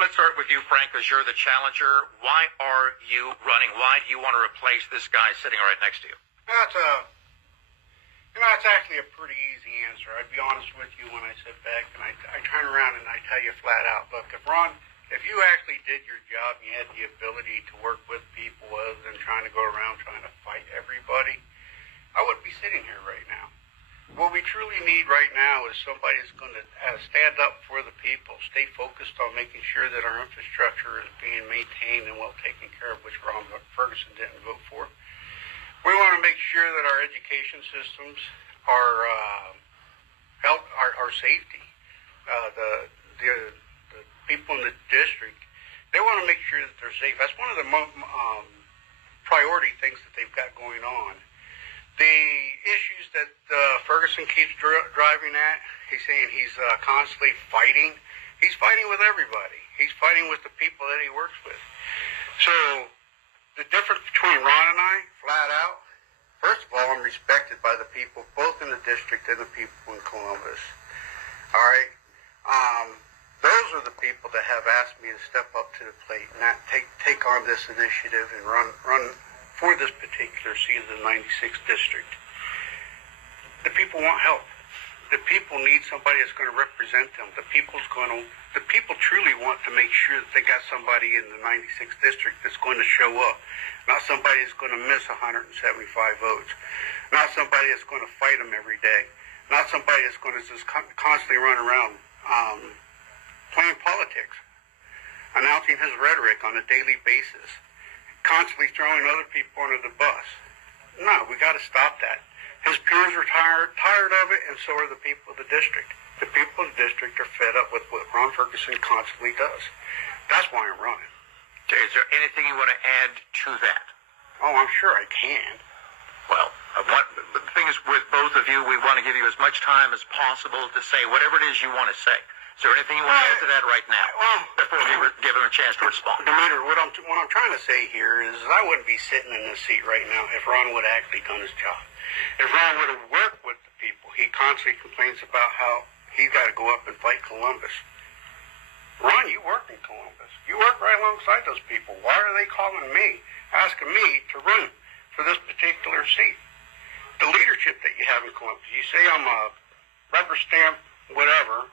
Let's start with you, Frank, because you're the challenger. Why are you running? Why do you want to replace this guy sitting right next to you? That's actually a pretty easy answer. I'd be honest with you when I sit back and I turn around and I tell you flat out, look, if you actually did your job and you had the ability to work with people other than trying to go around trying to fight everybody, I wouldn't be sitting here right now. What we truly need right now is somebody that's going to stand up for the people, stay focused on making sure that our infrastructure is being maintained and well taken care of, which Ron Ferguson didn't vote for. We want to make sure that our education systems are safety. The people in the district, they want to make sure that they're safe. That's one of the priority things that they've got going on. The issues that Ferguson keeps driving at, he's saying he's constantly fighting. He's fighting with everybody. He's fighting with the people that he works with. So the difference between Ron and I, flat out, first of all, I'm respected by the people, both in the district and the people in Columbus. All right? Those are the people that have asked me to step up to the plate and not take on this initiative and run for this particular seat of the 96th district. The people want help. The people need somebody that's going to represent them. The people truly want to make sure that they got somebody in the 96th district that's going to show up. Not somebody that's going to miss 175 votes. Not somebody that's going to fight them every day. Not somebody that's going to just constantly run around playing politics, announcing his rhetoric on a daily basis, constantly throwing other people under the bus. No, we got to stop that. His peers are tired of it, and so are the people of the district. The people of the district are fed up with what Ron Ferguson constantly does. That's why I'm running. Okay, is there anything you want to add to that? Oh, I'm sure I can. Well, the thing is, with both of you, we want to give you as much time as possible to say whatever it is you want to say. Is there anything you want to add to that right now, before we give him a chance to respond? Demeter, what I'm trying to say here is I wouldn't be sitting in this seat right now if Ron would have actually done his job. If Ron would have worked with the people, he constantly complains about how he's got to go up and fight Columbus. Ron, you work in Columbus. You work right alongside those people. Why are they calling me, asking me to run for this particular seat? The leadership that you have in Columbus, you say I'm a rubber stamp, whatever,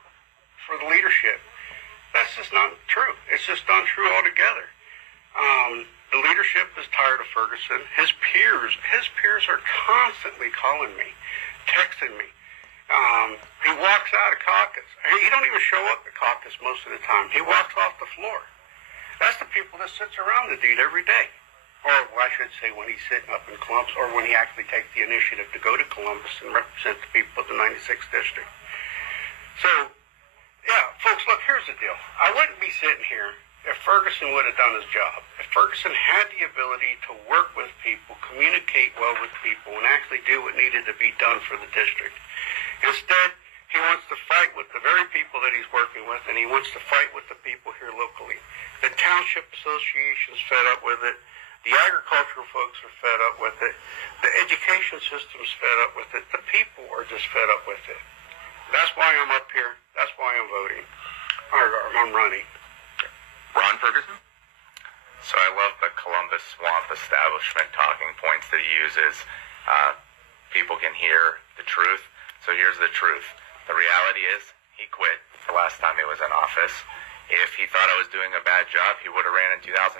for the leadership. That's just not true. It's just not true altogether. The leadership is tired of Ferguson. His peers are constantly calling me, texting me. He walks out of caucus. He don't even show up at caucus most of the time. He walks off the floor. That's the people that sits around the dude every day. Or I should say when he's sitting up in Columbus, or when he actually takes the initiative to go to Columbus and represent the people of the 96th district. So, yeah, folks, look, here's the deal. I wouldn't be sitting here if Ferguson would have done his job. If Ferguson had the ability to work with people, communicate well with people, and actually do what needed to be done for the district. Instead, he wants to fight with the very people that he's working with, and he wants to fight with the people here locally. The township association's fed up with it. The agricultural folks are fed up with it. The education system's fed up with it. The people are just fed up with it. That's why I'm up here. That's why I'm voting. Or I'm running. Ron Ferguson? So I love the Columbus Swamp establishment talking points that he uses. People can hear the truth. So here's the truth. The reality is he quit the last time he was in office. If he thought I was doing a bad job, he would have ran in 2024.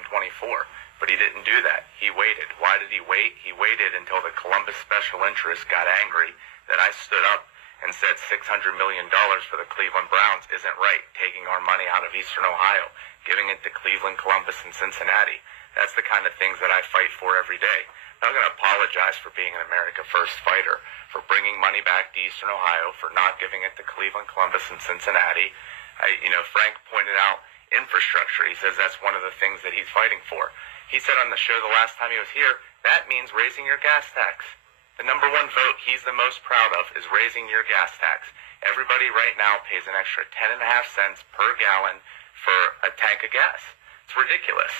But he didn't do that. He waited. Why did he wait? He waited until the Columbus special interests got angry that I stood up and said $600 million for the Cleveland Browns isn't right, taking our money out of Eastern Ohio, giving it to Cleveland, Columbus, and Cincinnati. That's the kind of things that I fight for every day. I'm not going to apologize for being an America First fighter, for bringing money back to Eastern Ohio, for not giving it to Cleveland, Columbus, and Cincinnati. Frank pointed out infrastructure. He says that's one of the things that he's fighting for. He said on the show the last time he was here, that means raising your gas tax. The number one vote he's the most proud of is raising your gas tax. Everybody right now pays an extra 10.5 cents per gallon for a tank of gas. It's ridiculous.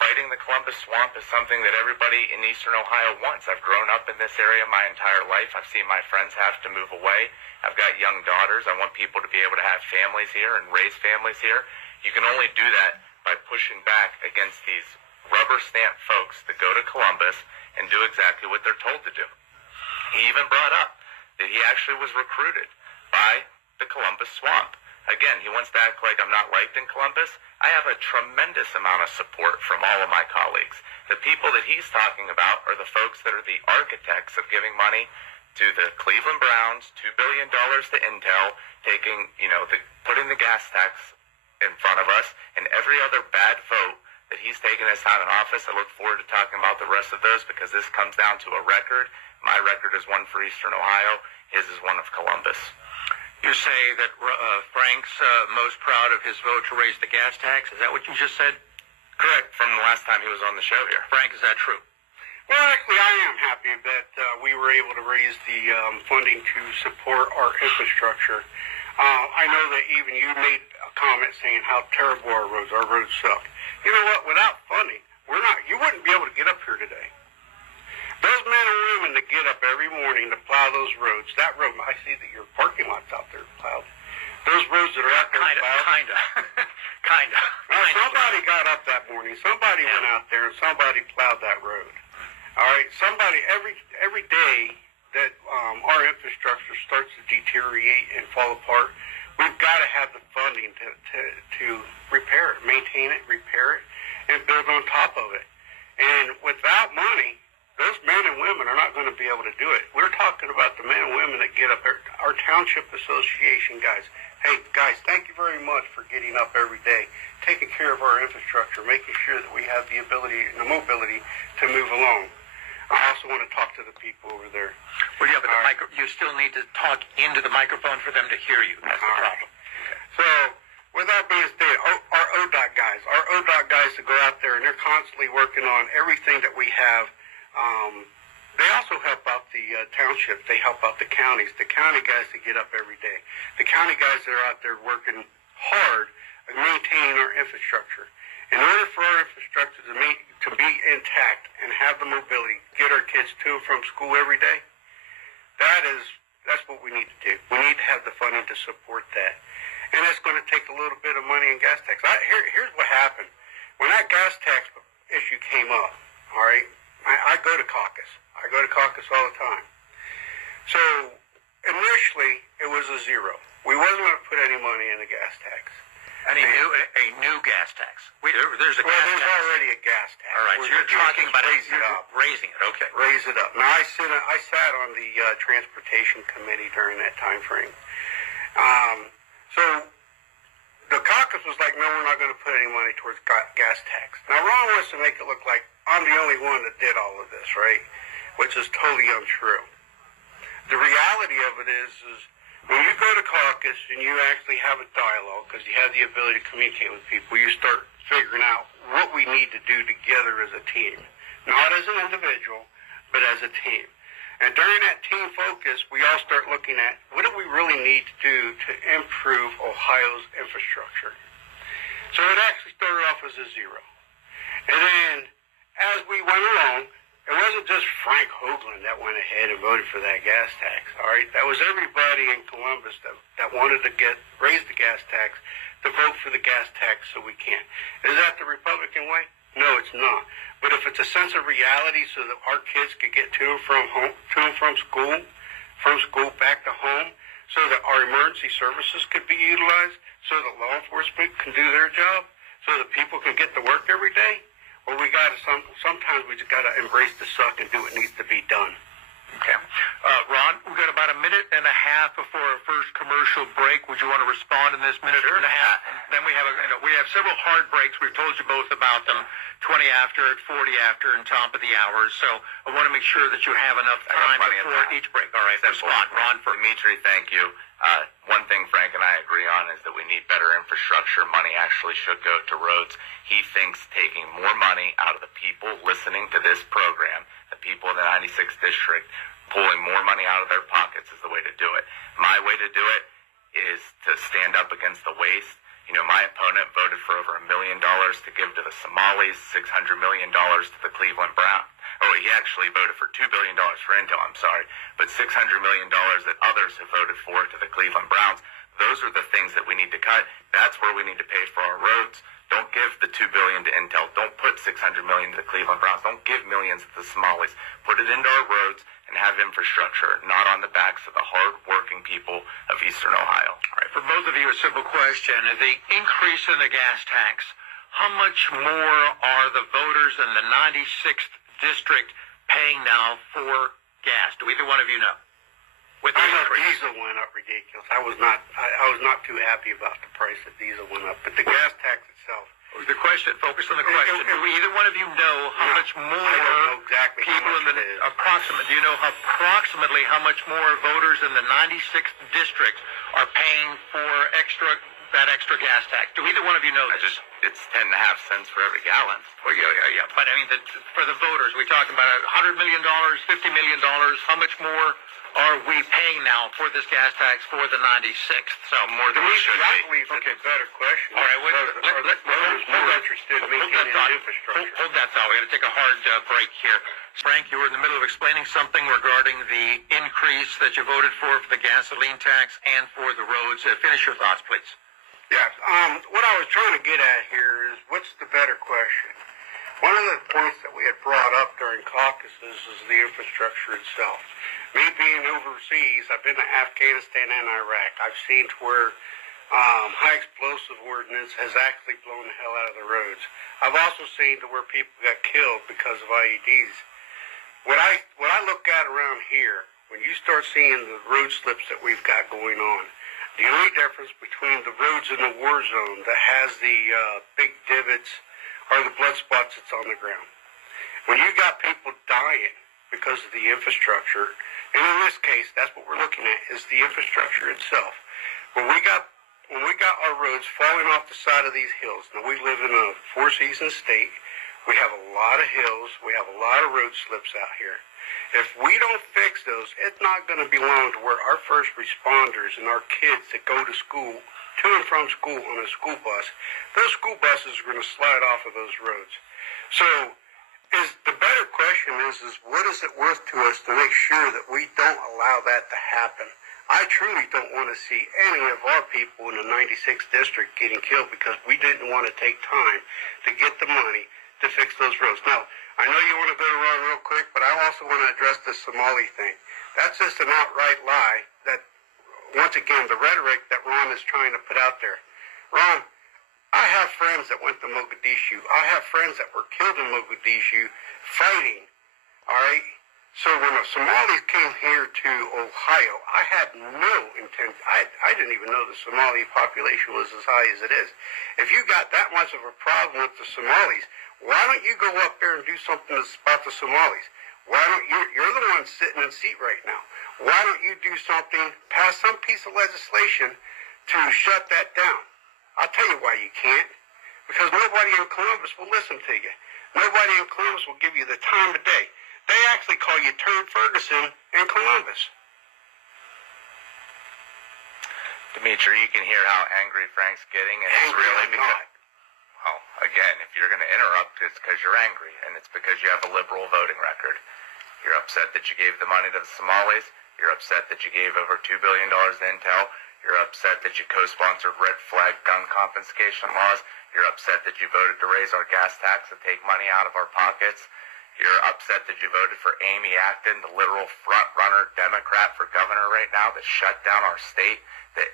Fighting the Columbus Swamp is something that everybody in Eastern Ohio wants. I've grown up in this area my entire life. I've seen my friends have to move away. I've got young daughters. I want people to be able to have families here and raise families here. You can only do that by pushing back against these rubber stamp folks that go to Columbus and do exactly what they're told to do. He even brought up that he actually was recruited by the Columbus Swamp. Again, he wants to act like I'm not liked in Columbus. I have a tremendous amount of support from all of my colleagues. The people that he's talking about are the folks that are the architects of giving money to the Cleveland Browns, $2 billion to Intel, putting the gas tax in front of us, and every other bad vote that he's taken his time in office. I look forward to talking about the rest of those because this comes down to a record. My record is one for Eastern Ohio. His is one of Columbus. You say that Frank's most proud of his vote to raise the gas tax. Is that what you just said? Correct, from the last time he was on the show here. Frank, is that true? Well, actually, I am happy that we were able to raise the funding to support our infrastructure. I know that even you made a comment saying how terrible our roads suck. You know what? Without funding, you wouldn't be able to get up here today. Those men and women that get up every morning to plow those roads, that road, I see that your parking lot's out there plowed. Those roads that are out there plowed. Kinda. Well, somebody got up that morning. Somebody went out there and somebody plowed that road. All right, somebody every day that our infrastructure starts to deteriorate and fall apart, we've got to have the funding to repair it, maintain it, repair it, and build on top of it. And without money, those men and women are not going to be able to do it. We're talking about the men and women that get up, our township association guys. Hey, guys, thank you very much for getting up every day, taking care of our infrastructure, making sure that we have the ability and the mobility to move along. I also want to talk to the people over there. Well, yeah, but you still need to talk into the microphone for them to hear you. That's the problem. So, with that being stated, our ODOT guys that go out there and they're constantly working on everything that we have. They also help out the township. They help out the counties. The county guys that get up every day. The county guys that are out there working hard at maintaining our infrastructure. In order for our infrastructure to be intact and have the mobility, get our kids to and from school every day, that's what we need to do. We need to have the funding to support that. And that's going to take a little bit of money in gas tax. Here's what happened. When that gas tax issue came up, all right, I go to caucus. I go to caucus all the time. So initially, it was a zero. We wasn't going to put any money in the gas tax. A new gas tax. There's a gas tax. There's already a gas tax. All right, so you're talking about raising it. Okay. Raise it up. Now, I sat on the transportation committee during that time frame. So the caucus was like, no, we're not going to put any money towards gas tax. Now, Ron wants to make it look like I'm the only one that did all of this, right? Which is totally untrue. The reality of it is when you go to caucus and you actually have a dialogue, because you have the ability to communicate with people, you start figuring out what we need to do together as a team. Not as an individual, but as a team. And during that team focus, we all start looking at what do we really need to do to improve Ohio's infrastructure. So it actually started off as a zero. And then as we went along, it wasn't just Frank Hoagland that went ahead and voted for that gas tax, all right? That was everybody in Columbus that wanted to raise the gas tax to vote for the gas tax so we can. Is that the Republican way? No, it's not. But if it's a sense of reality so that our kids could get to and from school back to home, so that our emergency services could be utilized, so that law enforcement can do their job, so that people can get to work every day, well, sometimes we just got to embrace the suck and do what needs to be done. Okay. Ron, we've got about a minute and a half before our first commercial break. Would you want to respond in this minute and a half? Then we have several hard breaks. We've told you both about them, 20 after, at 40 after, and top of the hours. So I want to make sure that you have enough time before each break. All right, respond. Ron, for Dimitri, thank you. One thing Frank and I agree on is that we need better infrastructure. Money actually should go to roads. He thinks taking more money out of the people listening to this program, the people in the 96th district, pulling more money out of their pockets is the way to do it. My way to do it is to stand up against the waste. You know, my opponent voted for over $1 million to give to the Somalis, $600 million to the Cleveland Browns. Oh, he actually voted for $2 billion for Intel, I'm sorry, but $600 million that others have voted for to the Cleveland Browns. Those are the things that we need to cut. That's where we need to pay for our roads. Don't give the $2 billion to Intel. Don't put $600 million to the Cleveland Browns. Don't give millions to the Somalis. Put it into our roads and have infrastructure, not on the backs of the hard-working people of Eastern Ohio. All right, for both of you, a simple question. The increase in the gas tax, how much more are the voters in the 96th district paying now for gas? Do either one of you know? With the I know increase? diesel went up ridiculous. I was not too happy about the price that diesel went up, but the gas tax itself. The question, focus on the question. Do either one of you know how much more I don't know exactly people how much in the it is. do you know approximately how much more voters in the 96th district are paying for that extra gas tax? Do either one of you know this? It's 10.5 cents for every gallon. Well, yeah. But I mean, for the voters, we're talking about $100 million, $50 million. How much more are we paying now for this gas tax for the 96th? So more than we should be. I believe that's a better question. All right, voters more interested in maintaining infrastructure. Hold that thought. We got to take a hard break here. Frank, you were in the middle of explaining something regarding the increase that you voted for the gasoline tax and for the roads. Finish your thoughts, please. Yeah, what I was trying to get at here is, what's the better question? One of the points that we had brought up during caucuses is the infrastructure itself. Me being overseas, I've been to Afghanistan and Iraq. I've seen to where high explosive ordnance has actually blown the hell out of the roads. I've also seen to where people got killed because of IEDs. What I look at around here, when you start seeing the road slips that we've got going on, the only difference between the roads in the war zone that has the big divots are the blood spots that's on the ground. When you got people dying because of the infrastructure, and in this case, that's what we're looking at, is the infrastructure itself. When we got our roads falling off the side of these hills, now we live in a four-season state, we have a lot of hills, we have a lot of road slips out here. If we don't fix those, it's not going to be long to where our first responders and our kids that go to school, to and from school on a school bus, those school buses are going to slide off of those roads. So the better question is what is it worth to us to make sure that we don't allow that to happen? I truly don't want to see any of our people in the 96th district getting killed because we didn't want to take time to get the money to fix those roads. Now, I know you want to go to Ron real quick, but I also want to address the Somali thing. That's just an outright lie that, once again, the rhetoric that Ron is trying to put out there. Ron, I have friends that went to Mogadishu. I have friends that were killed in Mogadishu fighting, all right? So when the Somalis came here to Ohio, I had no intent. I didn't even know the Somali population was as high as it is. If you got that much of a problem with the Somalis, why don't you go up there and do something about the Somalis? Why don't you're the one sitting in the seat right now. Why don't you do something, pass some piece of legislation to shut that down? I'll tell you why you can't. Because nobody in Columbus will listen to you. Nobody in Columbus will give you the time of day. They actually call you Turd Ferguson in Columbus. Dimitri, you can hear how angry Frank's getting, and it's really because... Well, again, if you're going to interrupt, it's because you're angry, and it's because you have a liberal voting record. You're upset that you gave the money to the Somalis. You're upset that you gave over $2 billion to Intel. You're upset that you co-sponsored red flag gun confiscation laws. You're upset that you voted to raise our gas tax and take money out of our pockets. You're upset that you voted for Amy Acton, the literal front-runner Democrat for governor right now, that shut down our state, that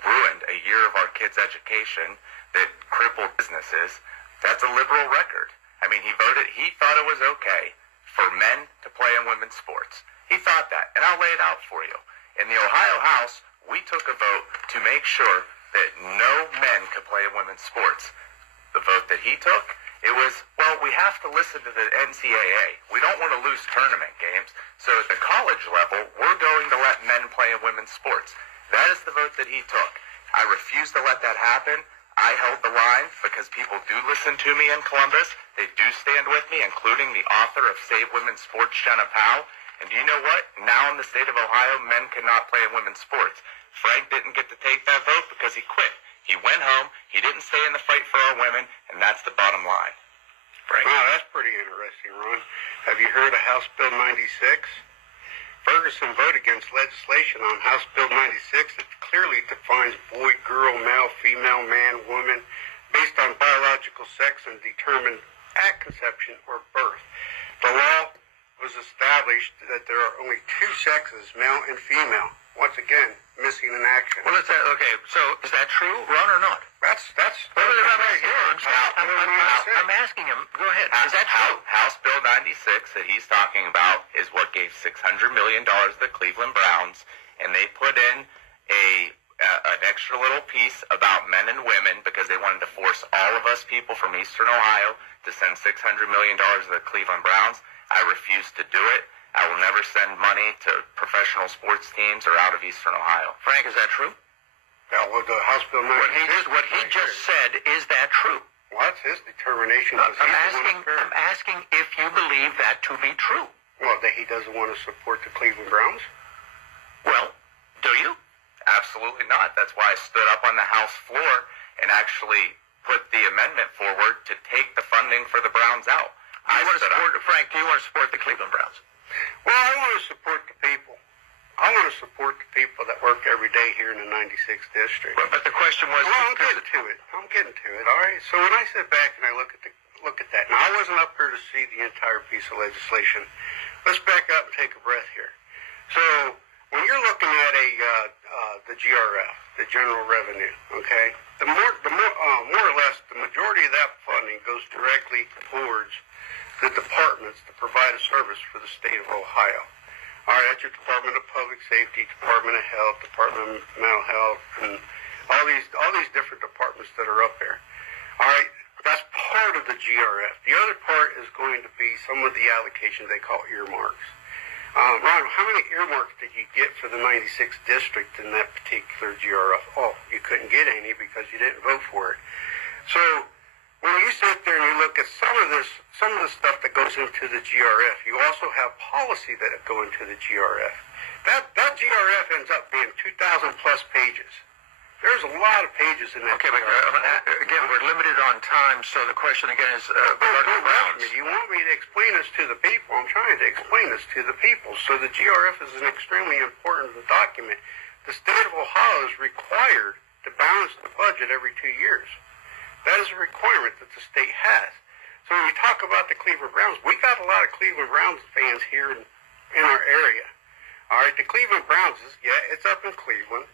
ruined a year of our kids' education, that crippled businesses. That's a liberal record. I mean, he thought it was okay for men to play in women's sports. He thought that, and I'll lay it out for you. In the Ohio House, we took a vote to make sure that no men could play in women's sports. The vote that he took, it was, well, we have to listen to the NCAA. We don't want to lose tournament games, so at the college level, we're going to let men play in women's sports. That is the vote that he took. I refuse to let that happen. I held the line because people do listen to me in Columbus. They do stand with me, including the author of Save Women's Sports, Jenna Powell. And do you know what? Now in the state of Ohio, men cannot play in women's sports. Frank didn't get to take that vote because he quit. He went home. He didn't stay in the fight for our women, and that's the bottom line. Frank? Wow, that's pretty interesting, Ron. Have you heard of House Bill 96? Ferguson vote against legislation on House Bill 96 that clearly defines boy, girl, male, female, man, woman, based on biological sex and determined at conception or birth. The law was established that there are only two sexes, male and female. Once again, missing in action. Well, okay, so is that true, Ron, or not? I'm asking him. Go ahead. Is that true? House Bill 96 that he's talking about is what gave $600 million to the Cleveland Browns, and they put in an extra little piece about men and women because they wanted to force all of us people from Eastern Ohio to send $600 million to the Cleveland Browns. I refuse to do it. I will never send money to professional sports teams or out of Eastern Ohio. Frank, is that true? Yeah, well, the House Bill 96. What he just said, is that true? Well, that's his determination. I'm asking if you believe that to be true. Well, that he doesn't want to support the Cleveland Browns? Well, do you? Absolutely not. That's why I stood up on the House floor and actually put the amendment forward to take the funding for the Browns out. Frank, do you want to support the Cleveland Browns? Well, I want to support the people. I want to support the people that work every day here in the 96th district. But the question was... Well, I'm getting to it. All right. So when I sit back and I look at that, now I wasn't up here to see the entire piece of legislation. Let's back up and take a breath here. So when you're looking at the GRF, the General Revenue, okay, more or less the majority of that funding goes directly towards the departments that provide a service for the state of Ohio. All right, that's your Department of Public Safety, Department of Health, Department of Mental Health, and all these different departments that are up there. All right, that's part of the GRF. The other part is going to be some of the allocations they call earmarks. Ron, how many earmarks did you get for the 96th district in that particular GRF? Oh, you couldn't get any because you didn't vote for it. So when you sit there and you look at some of the stuff that goes into the GRF, you also have policy that go into the GRF. That GRF ends up being 2,000 plus pages. There's a lot of pages in that. Okay, but again, we're limited on time, so the question again is regarding the Browns. You want me to explain this to the people? I'm trying to explain this to the people. So the GRF is an extremely important document. The state of Ohio is required to balance the budget every 2 years. That is a requirement that the state has. So when we talk about the Cleveland Browns, we got a lot of Cleveland Browns fans here in our area. All right, the Cleveland Browns it's up in Cleveland,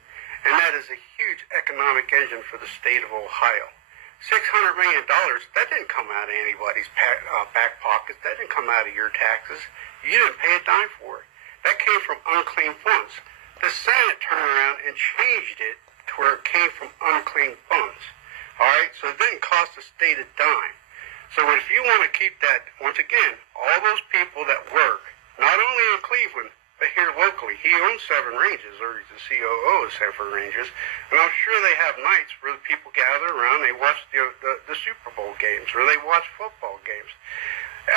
and that is a huge economic engine for the state of Ohio. $600 million, that didn't come out of anybody's back pockets. That didn't come out of your taxes. You didn't pay a dime for it. That came from unclaimed funds. The Senate turned around and changed it to where it came from unclaimed funds. All right, so it didn't cost the state a dime. So if you want to keep that, once again, all those people that work, not only in Cleveland, but here locally, he owns 7 ranges, or he's the COO of 7 ranges, and I'm sure they have nights where the people gather around, they watch the Super Bowl games, or they watch football games.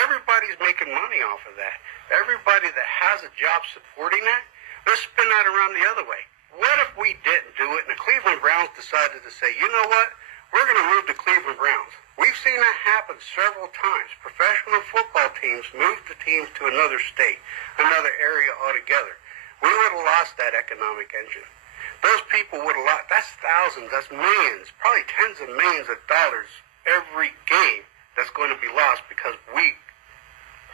Everybody's making money off of that. Everybody that has a job supporting that, let's spin that around the other way. What if we didn't do it, and the Cleveland Browns decided to say, you know what? We're going to move the Cleveland Browns. We've seen that happen several times. Professional football teams move the teams to another state, another area altogether. We would have lost that economic engine. Those people would have lost. That's thousands, that's millions, probably tens of millions of dollars every game that's going to be lost because we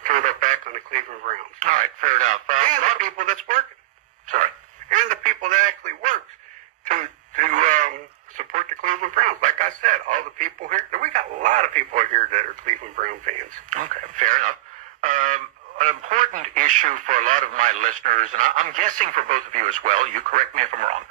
turned our back on the Cleveland Browns. All right, fair enough. And the people that's working. Sorry. And the people that actually works to support the Cleveland Browns. Like I said, all the people here, we got a lot of people here that are Cleveland Brown fans. Okay, fair enough. An important issue for a lot of my listeners, and I'm guessing for both of you as well, you correct me if I'm wrong,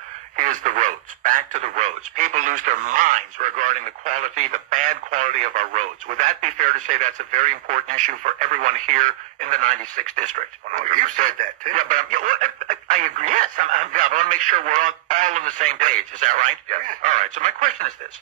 is the roads. Back to the roads. People lose their minds regarding the quality, the bad quality of our roads. Would that be fair to say that's a very important issue for everyone here in the 96th district? Well, you said that too. Yeah, but I agree. Yes, I want to make sure we're all on the same page. Is that right? Yes. All right. So my question is this.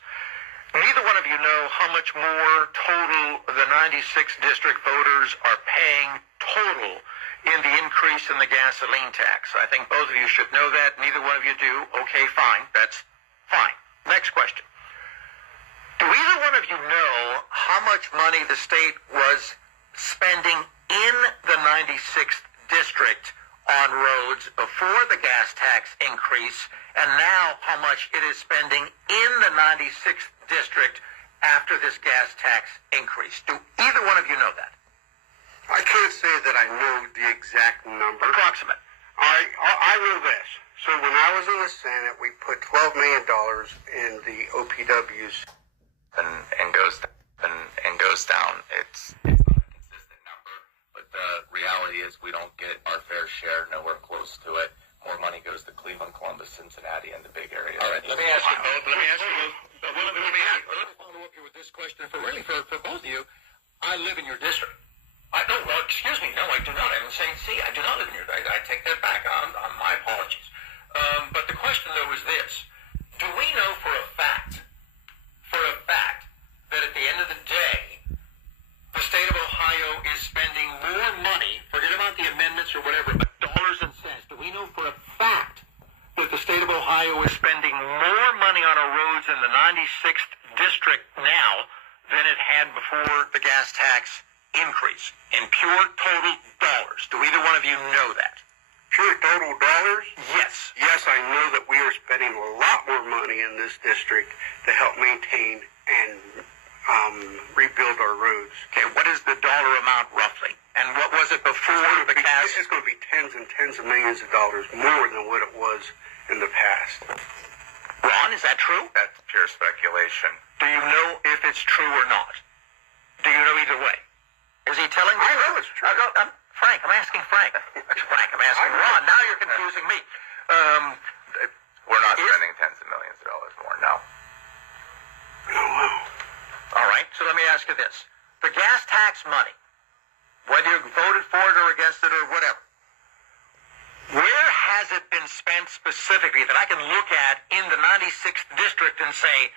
Neither one of you know how much more total the 96th district voters are paying total in the increase in the gasoline tax. I think both of you should know that. Neither one of you do. Okay, fine. That's fine. Next question. Do either one of you know how much money the state was spending in the 96th district on roads before the gas tax increase, and now how much it is spending in the 96th district after this gas tax increase? Do either one of you know that? I can't say that I know the exact number. Approximate. I know this. So when I was in the Senate, we put $12 million in the OPWs. And goes down. It's not a consistent number, but the reality is we don't get our fair share, nowhere close to it. More money goes to Cleveland, Columbus, Cincinnati, and the big areas. All right, let me ask you both. Let me follow up here with this question for both of you. I live in your district. Excuse me. No, I do not. I'm saying, I do not live in your district. I take that back. My apologies. But the question, though, is this. Do we know for a fact, that at the end of the day, the state of Ohio is spending more money, forget about the amendments or whatever, but dollars and cents. Do we know for a fact that the state of Ohio is spending more money on our roads in the 96th district now than it had before the gas tax increase in pure total dollars? Do either one of you know that? Pure total dollars? Yes. Yes, I know that we are spending a lot more money in this district to help maintain and rebuild our roads. Okay, what is the dollar amount roughly? And what was it before the gas? It's going to be tens and tens of millions of dollars more than what it was in the past. Ron, is that true? That's pure speculation. Do you know if it's true or not? Do you know either way? Is he telling me? I know it's true. Frank, I'm asking Frank. Frank, I'm asking Ron. Now you're confusing me. We're not spending tens of millions of dollars more, no. Oh, wow. All right, so let me ask you this. The gas tax money, whether you voted for it or against it or whatever, where has it been spent specifically that I can look at in the 96th district and say,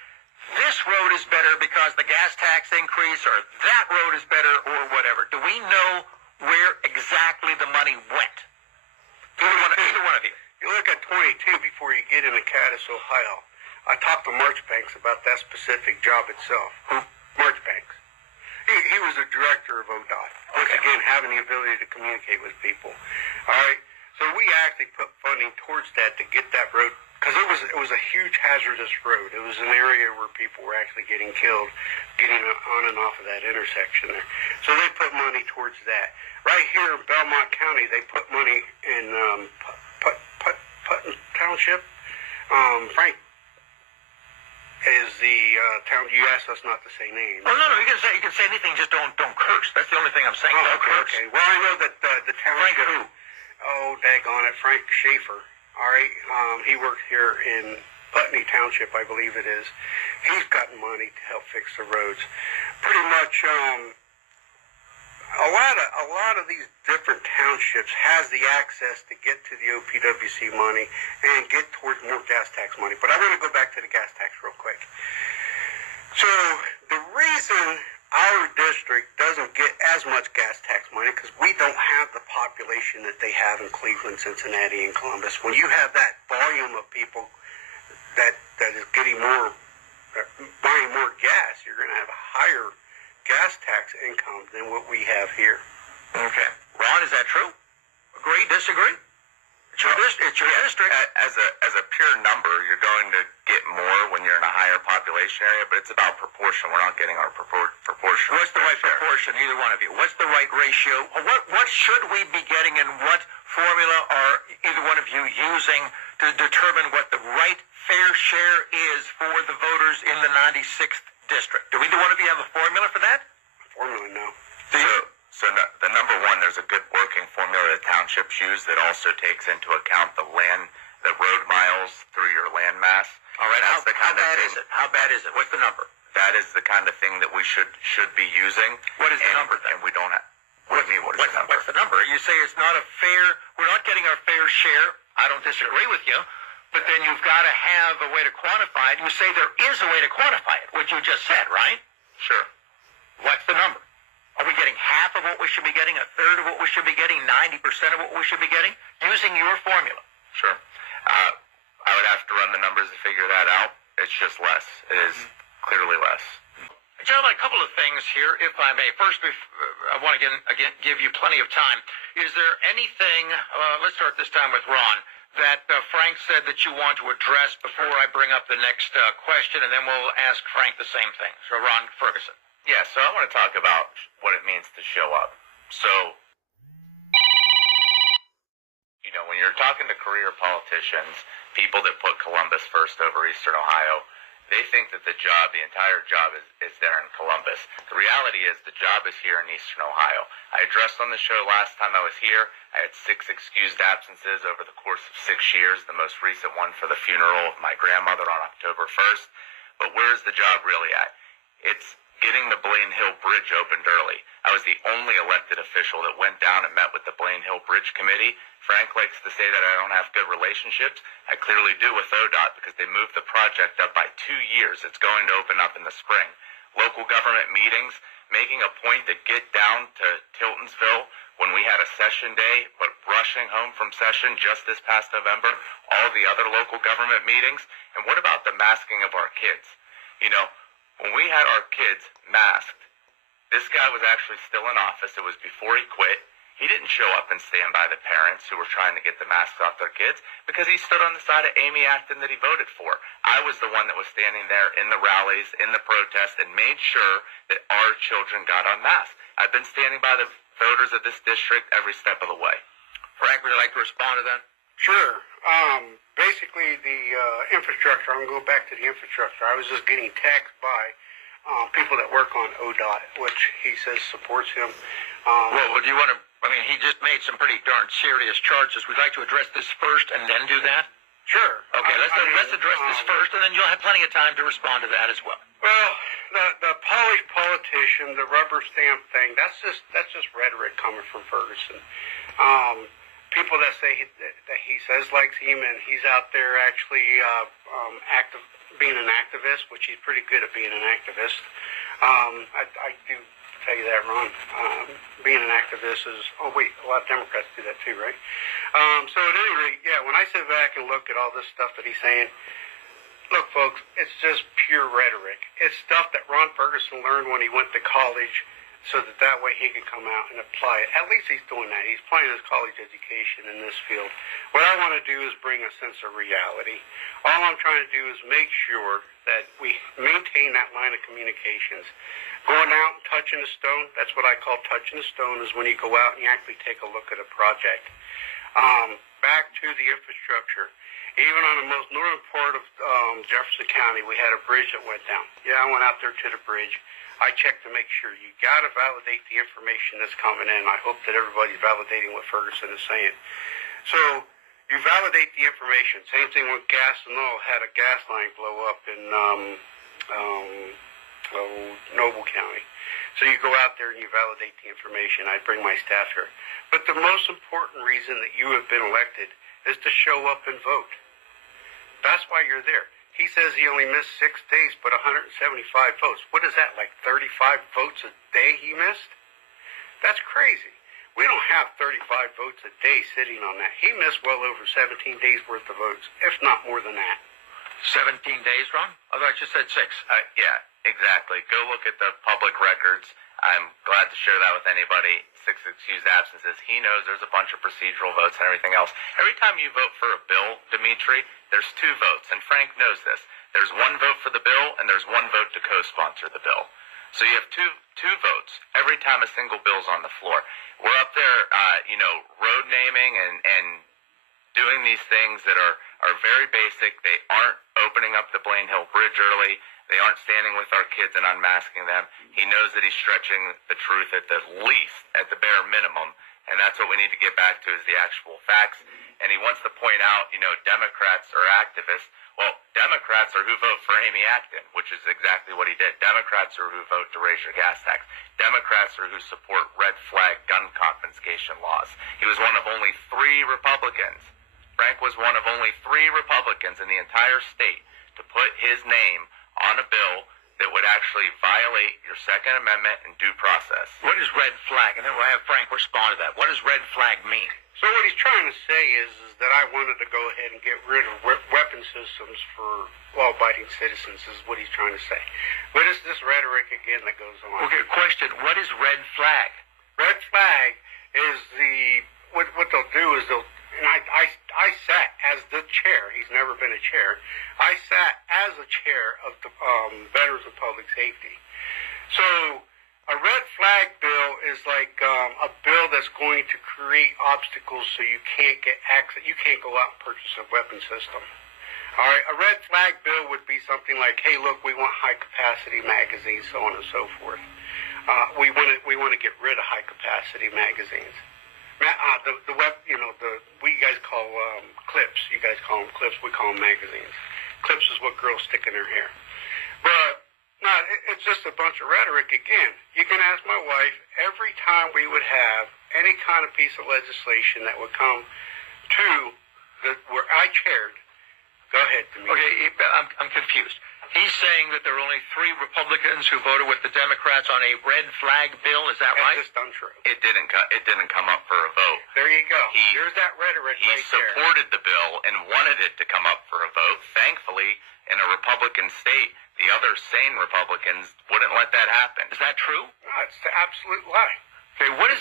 this road is better because the gas tax increase, or that road is better, or whatever? Do we know where exactly the money went? Either one of you. You look at 22 before you get into Cadiz, Ohio. I talked to Marchbanks about that specific job itself. Who? Marchbanks. He was a director of ODOT. Once Okay. again, having the ability to communicate with people. All right. So we actually put funding towards that to get that road, because it was a huge hazardous road. It was an area where people were actually getting killed, getting on and off of that intersection there. So they put money towards that. Right here in Belmont County, they put money in Putnam Township. Frank is the town. You asked us not to say names. Oh, no, you can say anything, just don't curse. That's the only thing I'm saying. Oh, Don't curse. okay. Well, I know that the township. Frank who? Oh, daggone it, Frank Schaefer. All right, he works here in Putney Township, I believe it is. He's gotten money to help fix the roads. Pretty much, a lot of these different townships has the access to get to the OPWC money and get towards more gas tax money. But I want to go back to the gas tax real quick. So the reason our district doesn't get as much gas tax money because we don't have the population that they have in Cleveland, Cincinnati, and Columbus. When you have that volume of people that is getting more, buying more gas, you're going to have a higher gas tax income than what we have here. Okay. Ron, is that true? Agree, disagree? It's your district. As a pure number, you're going to get more when you're in a higher population area, but it's about proportion. We're not getting our proportion. What's the right proportion, either one of you? What's the right ratio? What should we be getting, and what formula are either one of you using to determine what the right fair share is for the voters in the 96th district? Do either one of you have a formula for that? Formula, no. So the number one, there's a good working formula that townships use that also takes into account the road miles through your land mass. All right, how bad is it? How bad is it? What's the number? That is the kind of thing that we should be using. What is the number then? And we don't have. What do you mean? What is the number? What's the number? You say it's not a fair. We're not getting our fair share. I don't disagree with you, but then you've got to have a way to quantify it. You say there is a way to quantify it, which you just said, right? Sure. What's the number? Are we getting half of what we should be getting, a third of what we should be getting, 90% of what we should be getting? Using your formula. Sure. I would have to run the numbers to figure that out. It's just less. It is clearly less. Gentlemen, a couple of things here, if I may. First, I want to again give you plenty of time. Is there anything, let's start this time with Ron, that Frank said that you want to address before I bring up the next question, and then we'll ask Frank the same thing. So, Ron Ferguson. Yeah, so I want to talk about what it means to show up. So, you know, when you're talking to career politicians, people that put Columbus first over Eastern Ohio, they think that the entire job is there in Columbus. The reality is the job is here in Eastern Ohio. I addressed on the show last time I was here, I had 6 excused absences over the course of 6 years, the most recent one for the funeral of my grandmother on October 1st. But where's the job really at? It's getting the Blaine Hill Bridge opened early. I was the only elected official that went down and met with the Blaine Hill Bridge Committee. Frank likes to say that I don't have good relationships. I clearly do with ODOT because they moved the project up by 2 years. It's going to open up in the spring. Local government meetings, making a point to get down to Tiltonsville when we had a session day, but rushing home from session just this past November, all the other local government meetings. And what about the masking of our kids? You know, when we had our kids masked, this guy was actually still in office. It was before he quit. He didn't show up and stand by the parents who were trying to get the masks off their kids because he stood on the side of Amy Acton that he voted for. I was the one that was standing there in the rallies, in the protests, and made sure that our children got unmasked. I've been standing by the voters of this district every step of the way. Frank, would you like to respond to that? Sure. Basically, the infrastructure, I'm going to go back to the infrastructure. I was just getting taxed by people that work on ODOT, which he says supports him. Well, do you want to, I mean, he just made some pretty darn serious charges. We'd like to address this first and then do that? Sure. Okay, let's address this first, and then you'll have plenty of time to respond to that as well. Well, the polished politician, the rubber stamp thing, that's just rhetoric coming from Ferguson. People that say that he says likes him, and he's out there actually being an activist, which he's pretty good at being an activist. I do tell you that, Ron. Being an activist is, a lot of Democrats do that too, right? So at any rate, yeah, when I sit back and look at all this stuff that he's saying, look, folks, it's just pure rhetoric. It's stuff that Ron Ferguson learned when he went to college, so that way he could come out and apply it. At least he's doing that. He's applying his college education in this field. What I want to do is bring a sense of reality. All I'm trying to do is make sure that we maintain that line of communications. Going out and touching a stone, that's what I call touching a stone, is when you go out and you actually take a look at a project. Back to the infrastructure. Even on the most northern part of Jefferson County, we had a bridge that went down. Yeah, I went out there to the bridge. I checked to make sure. You got to validate the information that's coming in. I hope that everybody's validating what Ferguson is saying. So you validate the information. Same thing with gas and oil. Had a gas line blow up in Noble County. So you go out there and you validate the information. I bring my staff here. But the most important reason that you have been elected is to show up and vote. That's why you're there. He says he only missed 6 days, but 175 votes. What is that, like 35 votes a day he missed? That's crazy. We don't have 35 votes a day sitting on that. He missed well over 17 days worth of votes, if not more than that. 17 days, Ron? I thought you said 6. Yeah, exactly. Go look at the public records. I'm glad to share that with anybody. 6 excused absences. He knows there's a bunch of procedural votes and everything else. Every time you vote for a bill, Dimitri, there's 2 votes, and Frank knows this. There's 1 vote for the bill, and there's 1 vote to co-sponsor the bill. So you have two votes every time a single bill's on the floor. We're up there, road naming and doing these things that are very basic. They aren't opening up the Blaine Hill Bridge early. They aren't standing with our kids and unmasking them. He knows that he's stretching the truth at the least, at the bare minimum, and that's what we need to get back to is the actual facts. And he wants to point out, Democrats are activists. Well, Democrats are who vote for Amy Acton, which is exactly what he did. Democrats are who vote to raise your gas tax. Democrats are who support red flag gun confiscation laws. He was one of only 3 Republicans. Frank was one of only 3 Republicans in the entire state to put his name on a bill that would actually violate your Second Amendment and due process. What is red flag? And then we'll have Frank respond to that. What does red flag mean? So what he's trying to say is that I wanted to go ahead and get rid of weapon systems for law-abiding citizens is what he's trying to say. What is this rhetoric again that goes on? Okay, question. What is red flag? Red flag is what they'll do is and I sat as the chair. He's never been a chair. I sat as a chair of the Veterans of Public Safety. So a red flag bill is like a bill that's going to create obstacles so you can't get access. You can't go out and purchase a weapon system. All right, a red flag bill would be something like, hey, look, we want high capacity magazines, so on and so forth. We want to get rid of high capacity magazines. We guys call clips. You guys call them clips. We call them magazines. Clips is what girls stick in their hair. But no, it's just a bunch of rhetoric again. You can ask my wife. Every time we would have any kind of piece of legislation that would come to where I chaired. Go ahead, Demetri. Okay, I'm confused. He's saying that there are only 3 Republicans who voted with the Democrats on a red flag bill. Is that right? That's just untrue. It didn't come up for a vote. There you go. Here's that rhetoric He right there. supported the bill and wanted it to come up for a vote. Thankfully, in a Republican state, the other sane Republicans wouldn't let that happen. Is that true? No, it's the absolute lie. Okay, what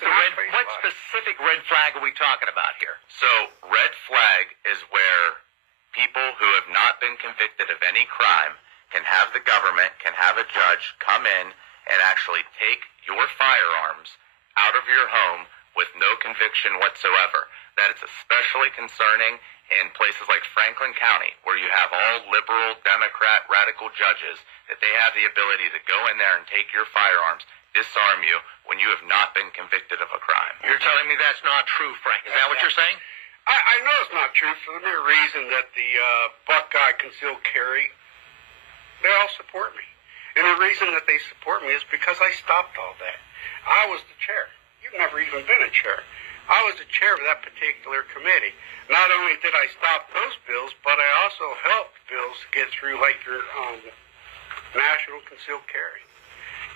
specific red flag are we talking about here? So, red flag is where people who have not been convicted of any crime can have the government, can have a judge come in and actually take your firearms out of your home with no conviction whatsoever. That is especially concerning in places like Franklin County, where you have all liberal, Democrat, radical judges, that they have the ability to go in there and take your firearms, disarm you, when you have not been convicted of a crime. You're telling me that's not true, Frank. Is that what you're saying? I know it's not true for the mere reason that the Buckeye concealed carry, they all support me. And the reason that they support me is because I stopped all that. I was the chair. You've never even been a chair. I was the chair of that particular committee. Not only did I stop those bills, but I also helped bills get through like your national concealed carry.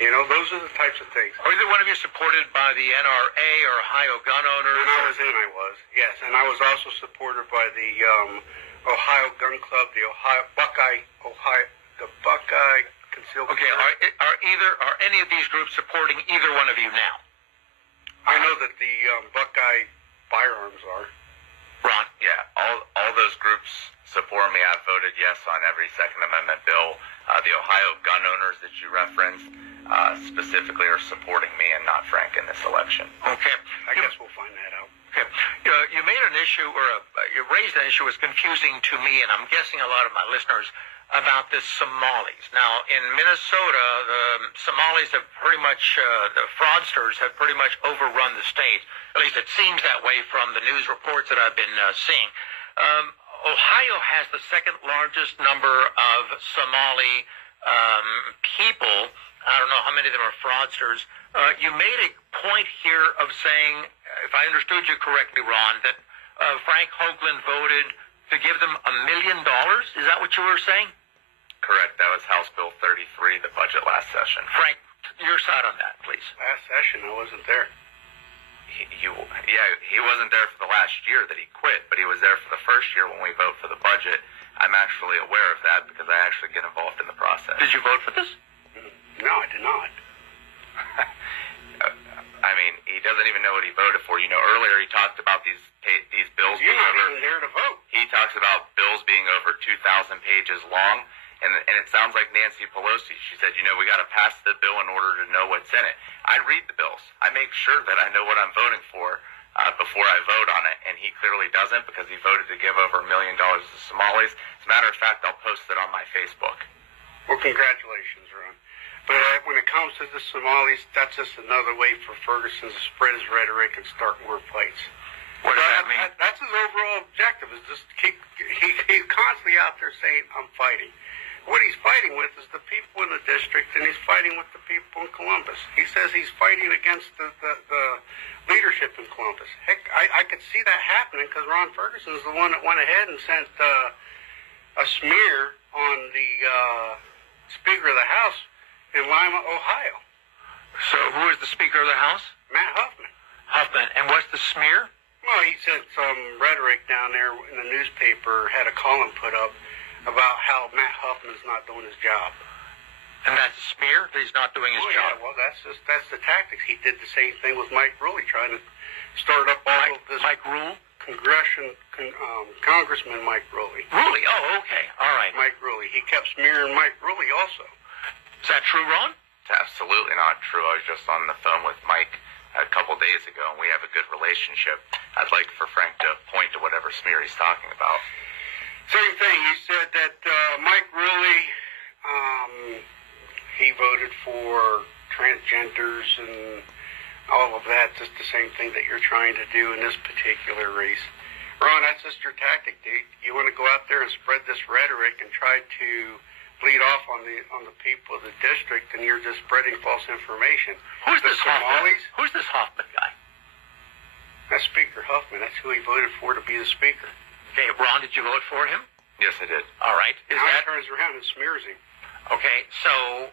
You know, those are the types of things. Are either one of you supported by the NRA or Ohio gun owners? When I was in, I was. Yes, and I was also supported by the Ohio Gun Club, the Buckeye Concealed Carry. Okay, are any of these groups supporting either one of you now? I know that the Buckeye firearms are. Ron? Yeah, all those groups support me. I've voted yes on every Second Amendment bill. The Ohio gun owners that you referenced specifically are supporting me and not Frank in this election. Okay. I guess we'll find that out. Okay. You made an issue, you raised an issue that's confusing to me, and I'm guessing a lot of my listeners, about the Somalis. Now, in Minnesota, the Somalis have pretty much, the fraudsters have pretty much overrun the state. At least it seems that way from the news reports that I've been seeing. Ohio has the second largest number of Somali people. I don't know how many of them are fraudsters. You made a point here of saying, if I understood you correctly, Ron, that Frank Hoagland voted to give them $1 million. Is that what you were saying? Correct. That was House Bill 33, the budget last session. Frank, your side on that, please. Last session, I wasn't there. He wasn't there for the last year that he quit, but he was there for the first year when we vote for the budget. I'm actually aware of that because I actually get involved in the process. Did you vote for this? No, I did not. I mean, he doesn't even know what he voted for. You know, earlier he talked about these bills You're being not over. even there to vote. He talks about bills being over 2,000 pages long, and it sounds like Nancy Pelosi. She said, you know, we got to pass the bill in order to know what's in it. I read the bills. I make sure that I know what I'm voting for before I vote on it, and he clearly doesn't because he voted to give over $1 million to Somalis. As a matter of fact, I'll post it on my Facebook. Well, congratulations, Ron. But when it comes to the Somalis, that's just another way for Ferguson to spread his rhetoric and start more fights. What does that mean? That's his overall objective, is just he's constantly out there saying, I'm fighting. What he's fighting with is the people in the district, and he's fighting with the people in Columbus. He says he's fighting against the leadership in Columbus. Heck, I could see that happening because Ron Ferguson is the one that went ahead and sent a smear on the Speaker of the House in Lima, Ohio. So who is the Speaker of the House? Matt Huffman. Huffman. And what's the smear? Well, he said some rhetoric down there in the newspaper, had a column put up about how Matt Huffman's not doing his job. And that's a smear? That he's not doing his job? Yeah, well, that's the tactics. He did the same thing with Mike Ruley, trying to start up all of this. Mike Rule? Congressman Mike Ruley. Ruley? Oh, okay. All right. Mike Ruley. He kept smearing Mike Ruley also. Is that true, Ron? It's absolutely not true. I was just on the phone with Mike a couple days ago, and we have a good relationship. I'd like for Frank to point to whatever smear he's talking about. Same thing. He said that Mike Ruley, he voted for transgenders and all of that, just the same thing that you're trying to do in this particular race. Ron, that's just your tactic, dude. You want to go out there and spread this rhetoric and try to bleed off on the people of the district, and you're just spreading false information. Who's the this Somalis? Hoffman? Who's this Hoffman guy? That's Speaker Huffman. That's who he voted for to be the speaker. Okay, Ron, did you vote for him? Yes, I did. All right. Now he turns around and smears him. Okay, so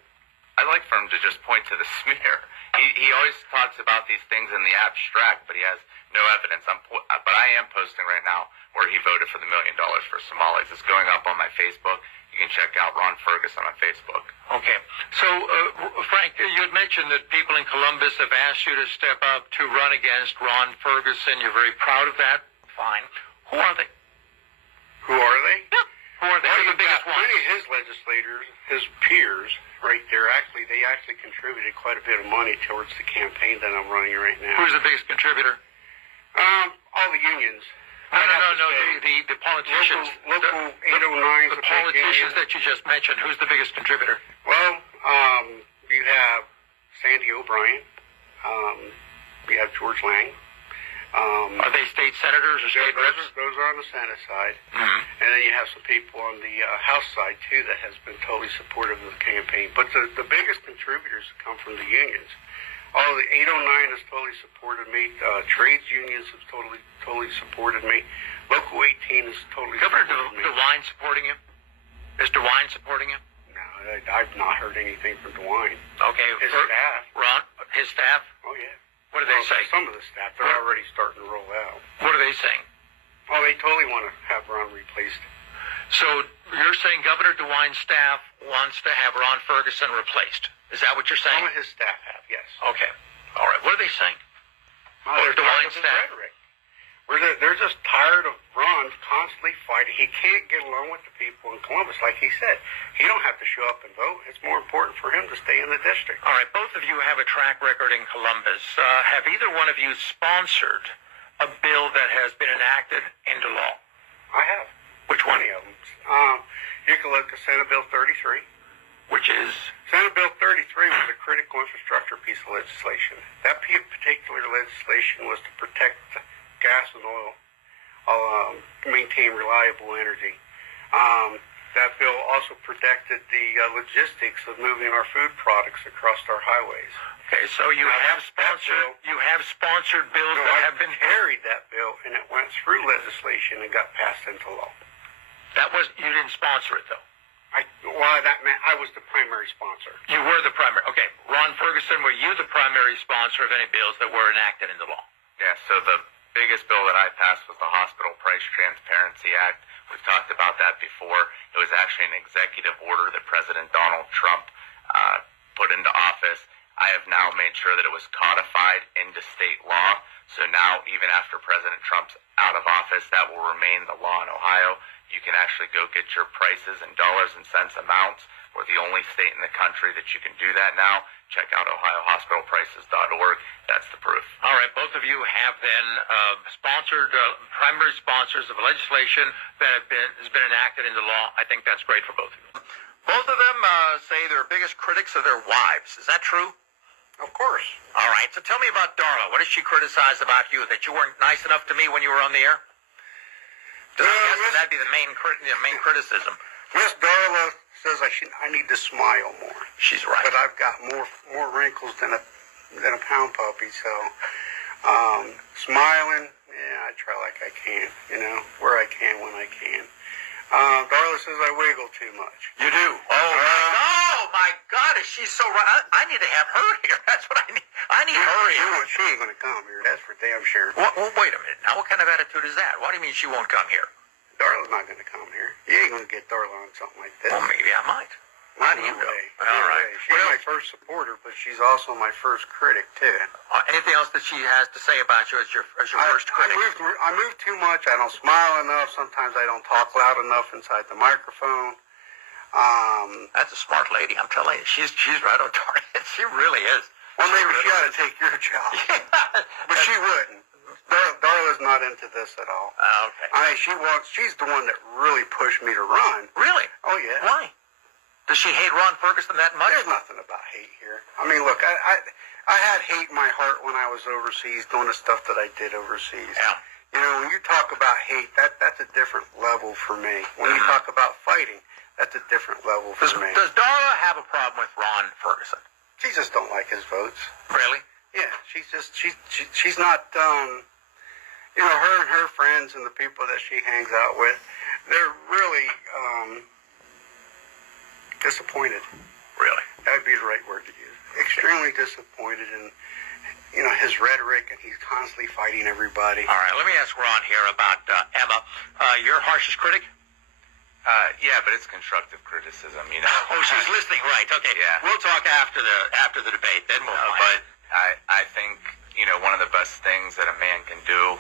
I'd like for him to just point to the smear. He always talks about these things in the abstract, but he has no evidence. But I am posting right now where he voted for the $1 million for Somalis. It's going up on my Facebook. You can check out Ron Ferguson on Facebook. Okay. So, Frank, you had mentioned that people in Columbus have asked you to step up to run against Ron Ferguson. You're very proud of that. Fine. Who are they? Who are they? Yeah. Who are they? Well, Who are the biggest ones? many of his legislators, his peers, right there, they actually contributed quite a bit of money towards the campaign that I'm running right now. Who's the biggest contributor? All the unions. No. The politicians. Local 809s. The politicians that you just mentioned. Who's the biggest contributor? Well, you have Sandy O'Brien. You have George Lang. Are they state senators or state reps? Those are on the Senate side. Mm-hmm. And then you have some people on the House side, too, that has been totally supportive of the campaign. But the biggest contributors come from the unions. All the 809 has totally supported me. Trades unions have totally supported me. Local 18 has totally Governor supported me. DeWine supporting him? Is DeWine supporting him? No, I've not heard anything from DeWine. Okay. His staff. Ron, his staff? Oh, yeah. What do they say? Some of the staff, they're already starting to roll out. What are they saying? Oh, they totally want to have Ron replaced. So you're saying Governor DeWine's staff wants to have Ron Ferguson replaced? Is that what you're saying? Some of his staff have, yes. Okay. All right. What are they saying? They're tired DeWine's of his staff. rhetoric. They're just tired of Ron constantly fighting. He can't get along with the people in Columbus. Like he said, he don't have to show up and vote. It's more important for him to stay in the district. All right. Both of you have a track record in Columbus. Have either one of you sponsored a bill that has been enacted into law? I have. Which one? Many of them. You can look at Senate Bill 33. Which is? Senate Bill 33 was a critical infrastructure piece of legislation. That particular legislation was to protect gas and oil, maintain reliable energy. That bill also protected the logistics of moving our food products across our highways. Okay, so you have sponsored bills that have been carried that bill, and it went through legislation and got passed into law. You didn't sponsor it though. That meant I was the primary sponsor. You were the primary. Okay, Ron Ferguson, were you the primary sponsor of any bills that were enacted into law? Yeah, so the biggest bill that I passed was the Hospital Price Transparency Act. We've talked about that before. It was actually an executive order that President Donald Trump put into office. I have now made sure that it was codified into state law. So now, even after President Trump's out of office, that will remain the law in Ohio. You can actually go get your prices in dollars and cents amounts. We're the only state in the country that you can do that now. Check out ohiohospitalprices.org. That's the proof. All right, both of you have then sponsored, primary sponsors of legislation that has been enacted into law. I think that's great for both of you. Both of them say they're biggest critics of their wives. Is that true? Of course. All right, so tell me about Darla. What did she criticize about you? That you weren't nice enough to me when you were on the air? I guess that'd be the main criticism. Miss Darla says I need to smile more. She's right. But I've got more wrinkles than a pound puppy, so smiling, yeah, I try like I can, where I can when I can. Darla says I wiggle too much. You do? Oh my God, is she so right? I need to have her here. That's what I need. I need her here. She ain't going to come here. That's for damn sure. Well, wait a minute. Now, what kind of attitude is that? What do you mean she won't come here? Darla's not going to come here. You ain't going to get Darla on something like this. Well, maybe I might. How do you No go? way. All No right. way. She's my first supporter, but she's also my first critic too. Anything else that she has to say about you as your worst critic? I move too much. I don't smile enough. Sometimes I don't talk loud enough inside the microphone. That's a smart lady. I'm telling you, she's right on target. She really is. Well, maybe really she ought to is. take your job, Yeah. but she wouldn't. Darla's not into this at all. Okay. She's the one that really pushed me to run. Really? Oh yeah. Why? Does she hate Ron Ferguson that much? There's nothing about hate here. I mean, look, I had hate in my heart when I was overseas doing the stuff that I did overseas. Yeah. You know, when you talk about hate, that's a different level for me. When you talk about fighting, that's a different level for me. Does Darla have a problem with Ron Ferguson? She just don't like his votes. Really? Yeah, she's not. You know, her and her friends and the people that she hangs out with, they're really disappointed. Really? That would be the right word to use. Extremely disappointed in, you know, his rhetoric, and he's constantly fighting everybody. All right, let me ask Ron here about Emma. Your harshest critic? Yeah, but it's constructive criticism, you know. Oh, she's listening, right? Okay. Yeah. We'll talk after the debate. Then we'll. But I think, you know, one of the best things that a man can do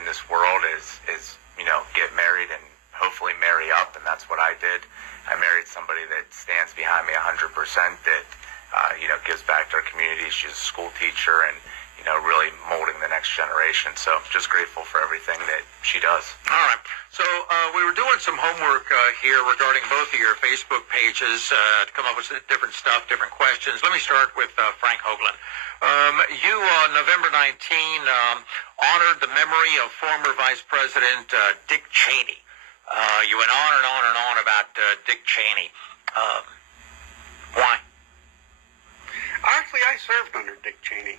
in this world is you know, get married and hopefully marry up, and that's what I did. I married somebody that stands behind me 100%, that, you know, gives back to our community. She's a school teacher and, you know, really molding the next generation. So just grateful for everything that she does. All right. So we were doing some homework here regarding both of your Facebook pages to come up with different stuff, different questions. Let me start with Frank Hoagland. You, on November 19, honored the memory of former Vice President Dick Cheney. You went on and on and on about Dick Cheney. Why? Actually, I served under Dick Cheney.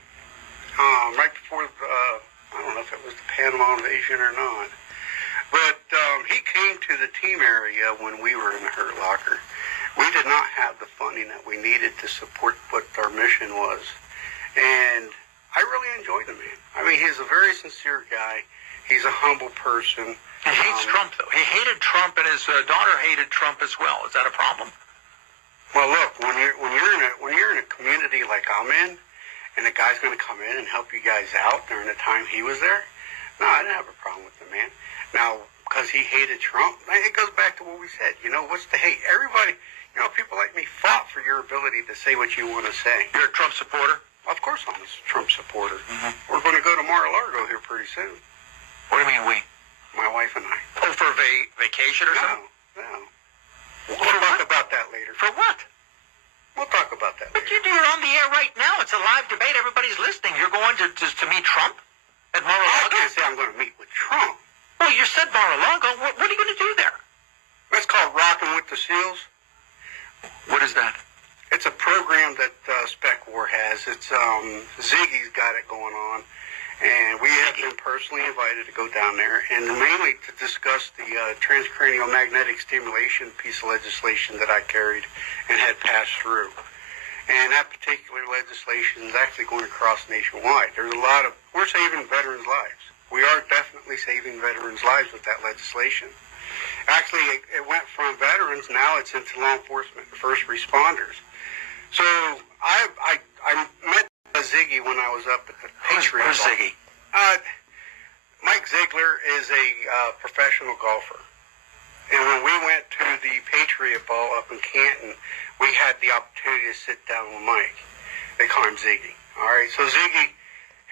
Right before I don't know if it was the Panama invasion or not. But he came to the team area when we were in the Hurt Locker. We did not have the funding that we needed to support what our mission was. And I really enjoyed the man. I mean, he's a very sincere guy. He's a humble person. He hates Trump, though. He hated Trump, and his daughter hated Trump as well. Is that a problem? Well, look, when you're in a community like I'm in, and the guy's going to come in and help you guys out during the time he was there, no, I didn't have a problem with the man. Now, because he hated Trump, it goes back to what we said. You know, what's the hate? Everybody, you know, people like me fought for your ability to say what you want to say. You're a Trump supporter? Of course I'm a Trump supporter. We're going to go to Mar-a-Lago here pretty soon. What do you mean we? My wife and I. Oh, for vacation or something? No. We'll talk about that later. For what? We'll talk about that But later. you're on the air right now. It's a live debate. Everybody's listening. You're going to meet Trump at I Mar-a-Lago? can't say I'm going to meet with Trump. Well, you said Mar-a-Lago. What are you going to do there? That's called Rockin' with the Seals. What is that? It's a program that Spec War has. It's Ziggy's got it going on, and we have been personally invited to go down there, and mainly to discuss the transcranial magnetic stimulation piece of legislation that I carried and had passed through. And that particular legislation is actually going across nationwide. There's a lot of, we're saving veterans' lives. We are definitely saving veterans' lives with that legislation. Actually, it went from veterans, now it's into law enforcement and first responders. So I met Ziggy when I was up at the Patriot Who's Ball. Ziggy? Mike Ziegler is a professional golfer. And when we went to the Patriot Ball up in Canton, we had the opportunity to sit down with Mike. They call him Ziggy. All right, so Ziggy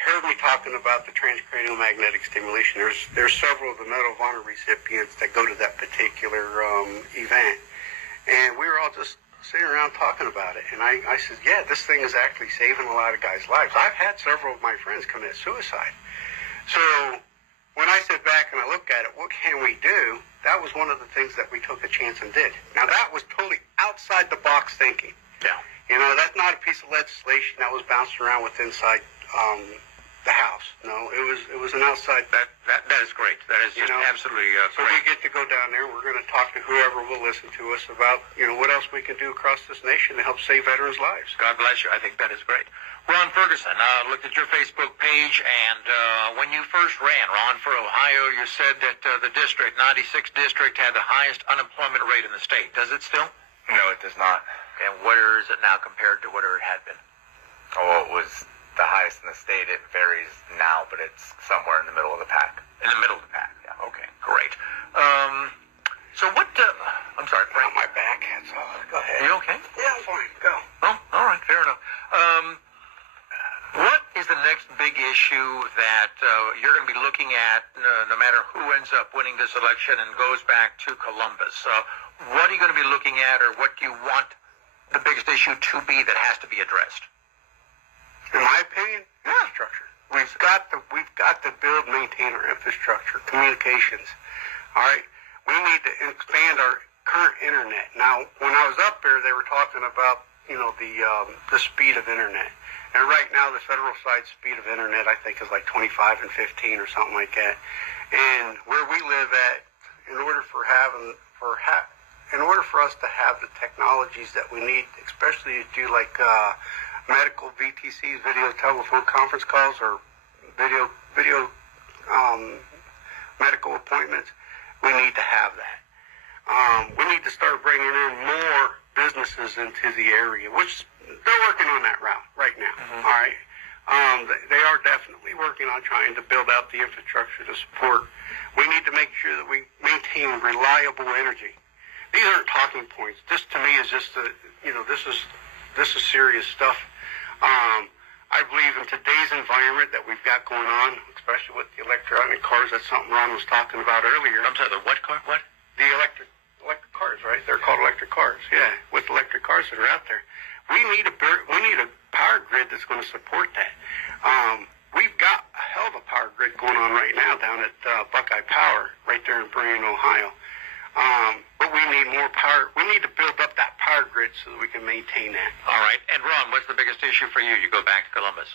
heard me talking about the transcranial magnetic stimulation. There's several of the Medal of Honor recipients that go to that particular event. And we were all just sitting around talking about it. And I said, yeah, this thing is actually saving a lot of guys' lives. I've had several of my friends commit suicide. So when I sit back and I look at it, what can we do? That was one of the things that we took a chance and did. Now, that was totally outside the box thinking. Yeah. You know, that's not a piece of legislation that was bounced around with inside the House. No, it was an outside. That is great. That is just absolutely So great. we get to go down there. We're going to talk to whoever will listen to us about, you know, what else we can do across this nation to help save veterans' lives. God bless you. I think that is great. Ron Ferguson, looked at your Facebook page, and when you first ran, Ron, for Ohio, you said that the district, 96th district, had the highest unemployment rate in the state. Does it still? No, it does not. and where is it now compared to what it had been? Oh, it was the highest in the state. It varies now, but it's somewhere in the middle of the pack. In the middle of the pack, yeah. Okay, great. So what, I'm sorry, Frank. My back, that's all. Go ahead. Are you okay? Yeah, I'm fine. Go. Oh, all right, fair enough. What is the next big issue that you're going to be looking at, no matter who ends up winning this election and goes back to Columbus? What are you going to be looking at, or what do you want the biggest issue to be that has to be addressed? In my opinion, infrastructure. We've got to build, maintain our infrastructure, communications. All right, we need to expand our current internet. Now, when I was up there, they were talking about the speed of internet. And right now, the federal side speed of internet, I think, is like 25 and 15 or something like that. And where we live at, in order for us to have the technologies that we need, especially to do like medical VTCs, video telephone conference calls, or video medical appointments, we need to have that. We need to start bringing in more businesses into the area, which they're working on that route right now. Mm-hmm. All right. They are definitely working on trying to build out the infrastructure to support. We need to make sure that we maintain reliable energy. These aren't talking points. This to me is just this is serious stuff. I believe in today's environment that we've got going on, especially with the electronic cars. That's something Ron was talking about earlier. I'm sorry, the what car? What? The electric cars, right? They're called electric cars. Yeah, with electric cars that are out there. We need a power grid that's going to support that. We've got a hell of a power grid going on right now down at Buckeye Power, right there in Bryan, Ohio. But we need more power. We need to build up that power grid so that we can maintain that. All right. And Ron, what's the biggest issue for you? You go back to Columbus.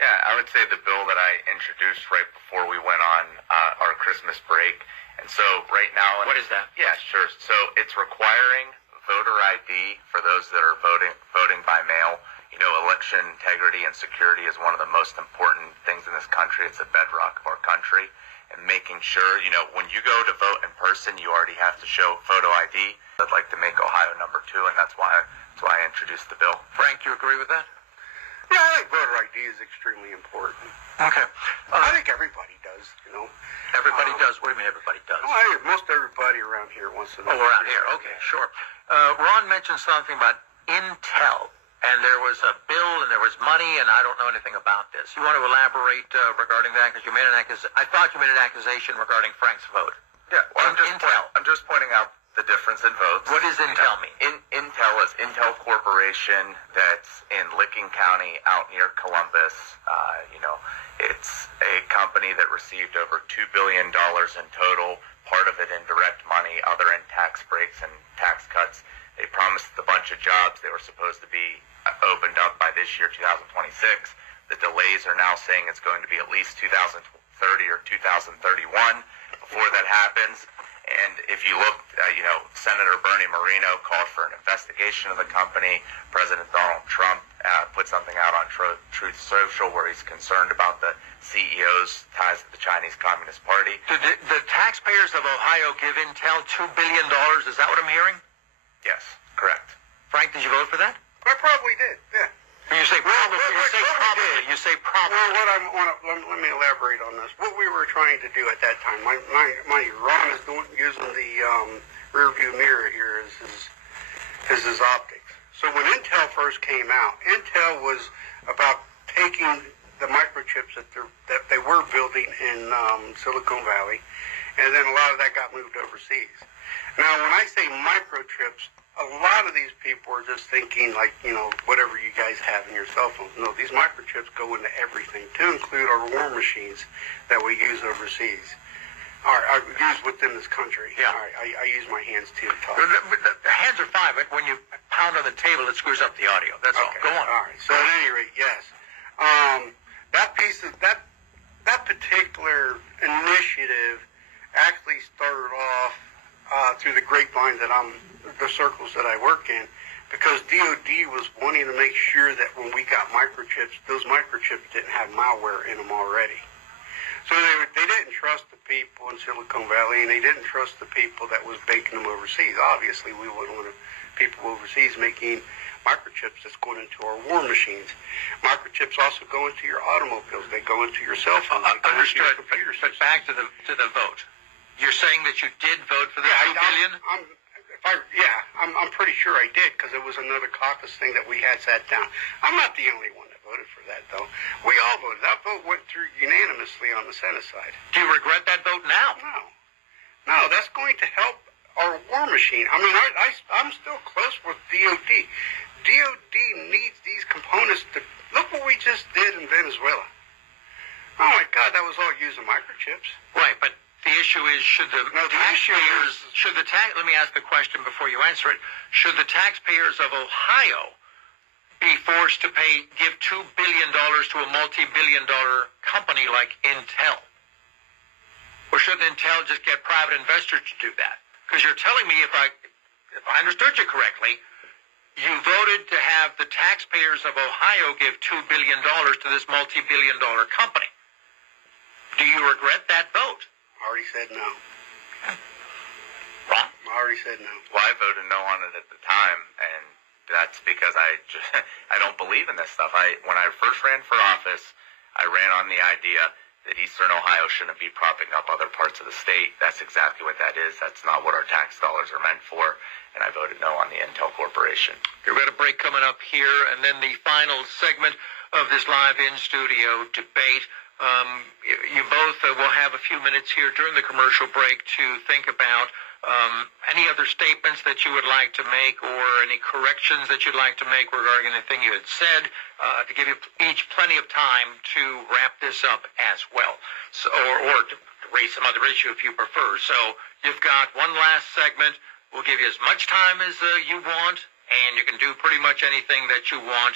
Yeah, I would say the bill that I introduced right before we went on our Christmas break. And so right now... What is that? Yeah, sure. So it's requiring voter ID for those that are voting by mail. You know, election integrity and security is one of the most important things in this country. It's a bedrock of our country. And making sure, when you go to vote in person, you already have to show photo ID. I'd like to make Ohio number 2, and that's why I introduced the bill. Frank, you agree with that? Yeah, I think voter ID is extremely important. Okay. I think everybody does, Everybody does? What do you mean everybody does? Well, I think most everybody around here wants to know. Oh, around here. Okay, sure. Ron mentioned something about Intel, and there was a bill and there was money, and I don't know anything about this. You want to elaborate regarding that? Because you made I thought you made an accusation regarding Frank's vote. Yeah, well, I'm just pointing out the difference in votes. What does Intel mean? Intel is Intel Corporation that's in Licking County out near Columbus. It's a company that received over $2 billion in total, part of it in direct money, other in tax breaks and tax cuts. They promised a bunch of jobs. They were supposed to be opened up by this year, 2026. The delays are now saying it's going to be at least 2030 or 2031 before that happens. And if you look, Senator Bernie Moreno called for an investigation of the company. President Donald Trump put something out on Truth Social where he's concerned about the CEO's ties to the Chinese Communist Party. Did the taxpayers of Ohio give Intel $2 billion? Is that what I'm hearing? Yes, correct. Frank, did you vote for that? I probably did, yeah. You say probably. You say probably. Well, let me elaborate on this. What we were trying to do at that time, my Ron is using the rear view mirror here as his optics. So when Intel first came out, Intel was about taking the microchips that they were building in Silicon Valley, and then a lot of that got moved overseas. Now, when I say microchips, a lot of these people are just thinking like, whatever you guys have in your cell phones. No, these microchips go into everything, to include our war machines that we use overseas. Or use within this country. Yeah. I use my hands too to talk. The hands are fine, but when you pound on the table, it screws up the audio. That's all. Go on. All right. So at any rate, yes. That particular initiative actually started off through the grapevine the circles that I work in, because DOD was wanting to make sure that when we got microchips, those microchips didn't have malware in them already. So they didn't trust the people in Silicon Valley, and they didn't trust the people that was baking them overseas. Obviously, we wouldn't want to people overseas making microchips that's going into our war machines. Microchips also go into your automobiles. They go into your cell phones. They go into your Understood. computers. But back to the vote. You're saying that you did vote for the $2 billion? I'm pretty sure I did, because it was another caucus thing that we had sat down. I'm not the only one that voted for that, though. We all voted. That vote went through unanimously on the Senate side. Do you regret that vote now? No, that's going to help our war machine. I mean, I'm still close with DOD. DOD needs these components to... Look what we just did in Venezuela. Oh, my God, that was all using microchips. Right, but the issue is, let me ask the question before you answer it. Should the taxpayers of Ohio be forced to give $2 billion to a multi-billion-dollar company like Intel? Or shouldn't Intel just get private investors to do that? Because you're telling me, if I understood you correctly, you voted to have the taxpayers of Ohio give $2 billion to this multi-billion-dollar company. Do you regret that vote? I already said no. Ron? I already said no. Well, I voted no on it at the time, and that's because I don't believe in this stuff. When I first ran for office, I ran on the idea that Eastern Ohio shouldn't be propping up other parts of the state. That's exactly what that is. That's not what our tax dollars are meant for, and I voted no on the Intel Corporation. We've got a break coming up here, and then the final segment of this live in-studio debate. You both will have a few minutes here during the commercial break to think about any other statements that you would like to make, or any corrections that you'd like to make regarding anything you had said, to give you each plenty of time to wrap this up as well, or to raise some other issue if you prefer. So you've got one last segment. We'll give you as much time as you want, and you can do pretty much anything that you want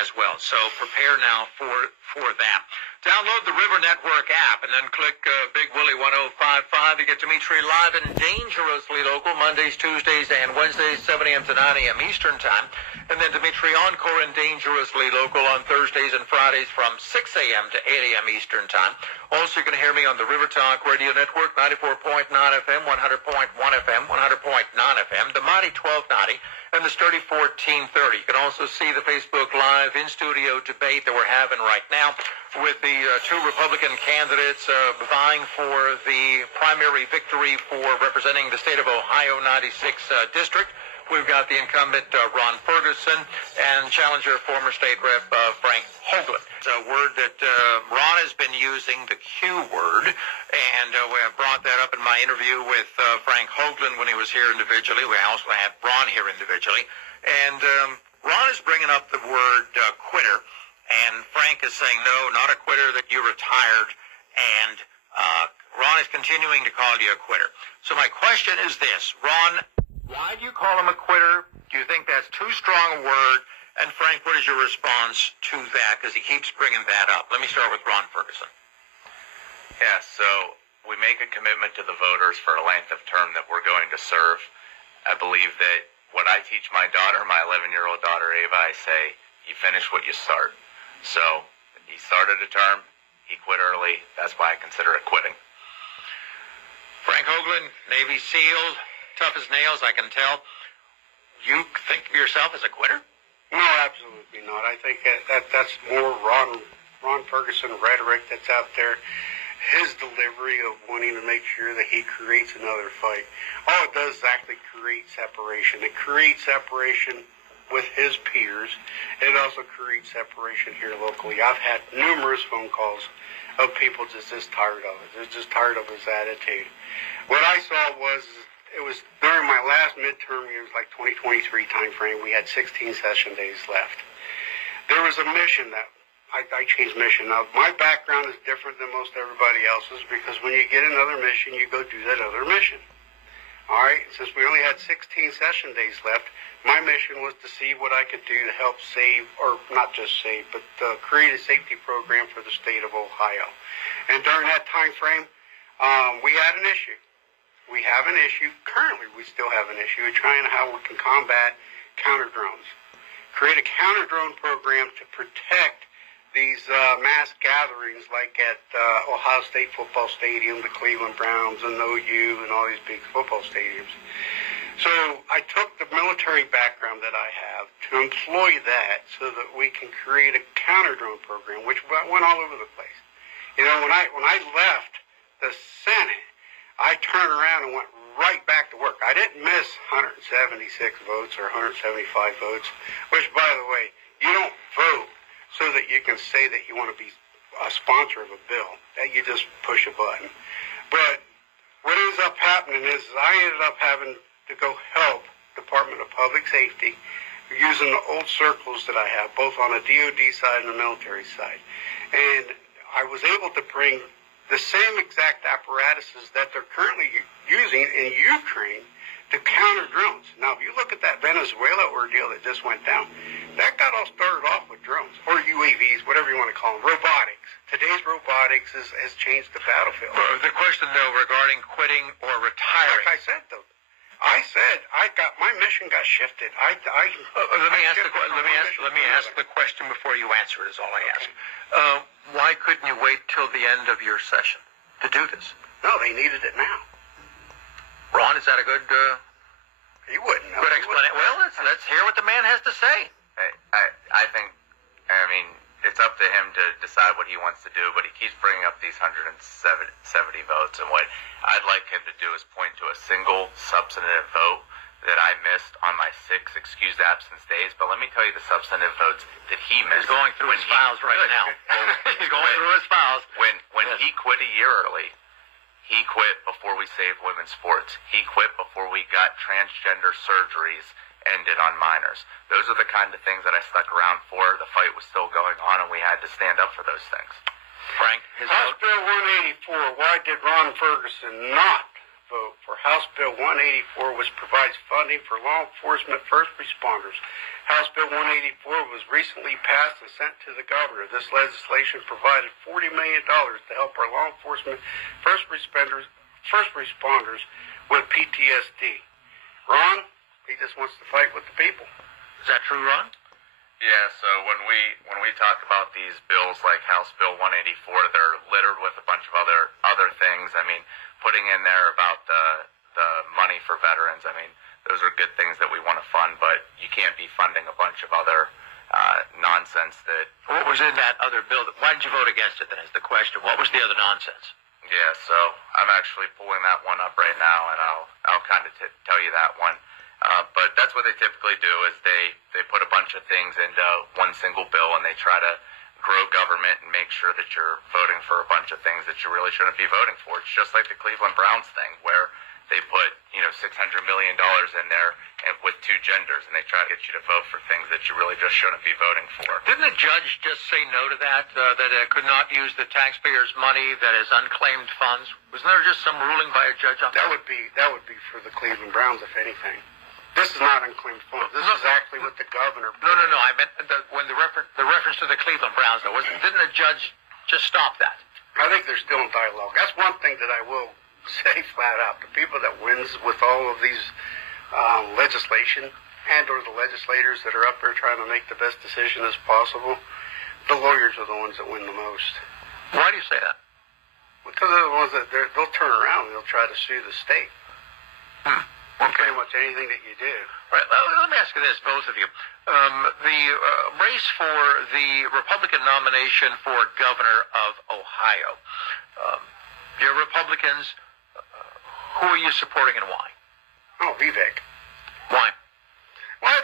as well. So prepare now for that. Download the River Network app and then click Big Willie 1055 to get Dimitri live and dangerously local Mondays, Tuesdays, and Wednesdays, 7 a.m. to 9 a.m. Eastern Time. And then Dimitri Encore and dangerously local on Thursdays and Fridays from 6 a.m. to 8 a.m. Eastern Time. Also, you can hear me on the River Talk Radio Network, 94.9 FM, 100.1 FM, 100.9 FM, the Mighty 1290, and the Sturdy 1430. You can also see the Facebook Live in-studio debate that we're having right now with the two Republican candidates vying for the primary victory for representing the state of Ohio 96 district. We've got the incumbent Ron Ferguson and challenger former state rep Frank Hoagland. It's a word that Ron has been using, the Q word, and we brought that up in my interview with Frank Hoagland when he was here individually. We also had Ron here individually. And Ron is bringing up the word quitter, and Frank is saying, no, not a quitter, that you're retired, and Ron is continuing to call you a quitter. So my question is this, Ron, why do you call him a quitter? Do you think that's too strong a word? And Frank, what is your response to that? Because he keeps bringing that up. Let me start with Ron Ferguson. Yeah, so we make a commitment to the voters for a length of term that we're going to serve. I believe that what I teach my daughter, my 11-year-old daughter Ava, I say, you finish what you start. So he started a term, he quit early. That's why I consider it quitting. Frank Hoagland, Navy SEAL, tough as nails, I can tell. You think of yourself as a quitter? No, absolutely not. I think that's more Ron Ferguson rhetoric that's out there. His delivery of wanting to make sure that he creates another fight. All it does is actually create separation. It creates separation with his peers. It also creates separation here locally. I've had numerous phone calls of people just tired of it. They're just tired of his attitude. What I saw was, it was during my last midterm, it was like 2023 time frame, we had 16 session days left. There was a mission that I changed mission. Now, my background is different than most everybody else's, because when you get another mission, you go do that other mission. All right, since we only had 16 session days left, my mission was to see what I could do to help save, or not just save, but create a safety program for the state of Ohio. And during that time frame, we had an issue. We have an issue. Currently, we still have an issue of trying how we can combat counter drones. Create a counter drone program to protect these mass gatherings like at Ohio State Football Stadium, the Cleveland Browns, and OU, and all these big football stadiums. So I took the military background that I have to employ that so that we can create a counter-drone program, which went all over the place. You know, when I left the Senate, I turned around and went right back to work. I didn't miss 176 votes or 175 votes, which, by the way, you don't vote so that you can say that you want to be a sponsor of a bill. That you just push a button. But what ends up happening is I ended up having to go help Department of Public Safety using the old circles that I have, both on the DOD side and the military side. And I was able to bring the same exact apparatuses that they're currently using in Ukraine to counter drones. Now, if you look at that Venezuela ordeal that just went down, that got all started off with drones, or UAVs, whatever you want to call them, robotics. Today's robotics has changed the battlefield. The question, though, regarding quitting or retiring. Like I said, though, my mission got shifted. Let me ask the question before you answer it. Is all I ask. Why couldn't you wait till the end of your session to do this? No, they needed it now. Ron, is that a good? He wouldn't know. Good explanation. Well, let's hear what the man has to say. I think, I mean, it's up to him to decide what he wants to do, but he keeps bringing up these 170 votes, and what I'd like him to do is point to a single substantive vote that I missed on my 6 excused absence days. But let me tell you the substantive votes that he missed. He's going through his files right now. He's going through his files. When he quit a year early, he quit before we saved women's sports. He quit before we got transgender surgeries ended on minors. Those are the kind of things that I stuck around for. The fight was still going on, and we had to stand up for those things. Frank, his House Bill 184, why did Ron Ferguson not vote for House Bill 184, which provides funding for law enforcement first responders? House Bill 184 was recently passed and sent to the governor. This legislation provided $40 million to help our law enforcement first responders with PTSD. Ron, he just wants to fight with the people. Is that true, Ron? Yeah, so when we talk about these bills like House Bill 184, they're littered with a bunch of other things. I mean, putting in there about the money for veterans, I mean, those are good things that we want to fund, but you can't be funding a bunch of other nonsense that... What was in that other bill? Why did you vote against it, then, is the question. What was the other nonsense? Yeah, so I'm actually pulling that one up right now, and I'll kind of tell you that one. But that's what they typically do, is they put a bunch of things into one single bill, and they try to grow government and make sure that you're voting for a bunch of things that you really shouldn't be voting for. It's just like the Cleveland Browns thing, where they put, $600 million in there and with 2 genders, and they try to get you to vote for things that you really just shouldn't be voting for. Didn't the judge just say no to that, that it could not use the taxpayers' money that is unclaimed funds? Wasn't there just some ruling by a judge on that? That would be for the Cleveland Browns, if anything. This is not unclaimed funds. This is actually what the governor... No. I meant when the reference to the Cleveland Browns, though, didn't the judge just stop that? I think they're still in dialogue. That's one thing that I will say flat out. The people that wins with all of these legislation and or the legislators that are up there trying to make the best decision as possible, the lawyers are the ones that win the most. Why do you say that? Because they're the ones that they'll turn around and they'll try to sue the state. Okay. Pretty much anything that you do. All right, let me ask you this, both of you. The race for the Republican nomination for governor of Ohio. You're Republicans. Who are you supporting and why? Oh, Vivek. Why? Well,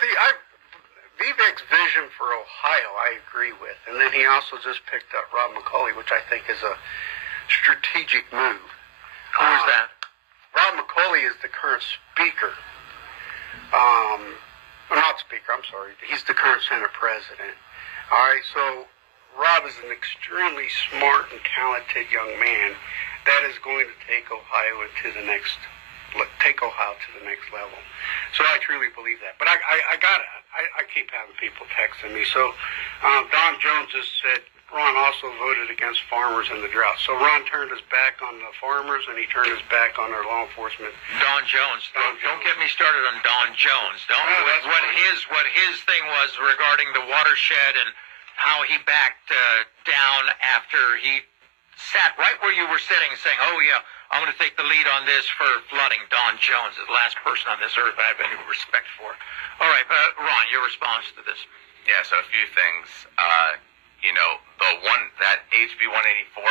Vivek's vision for Ohio, I agree with. And then he also just picked up Rob McCauley, which I think is a strategic move. Who is that? Rob McCauley is the current speaker. Not speaker, I'm sorry. He's the current Senate president. All right, so Rob is an extremely smart and talented young man that is going to take Ohio to the next level. So I truly believe that. But I keep having people texting me. So Don Jones just said Ron also voted against farmers in the drought. So Ron turned his back on the farmers and he turned his back on our law enforcement. Don Jones. Don't get me started on Don Jones. What his thing was regarding the watershed and how he backed down after he sat right where you were sitting saying, oh yeah, I'm going to take the lead on this for flooding. Don Jones is the last person on this earth I have any respect for. All right, Ron, your response to this. Yeah, so a few things. That HB 184,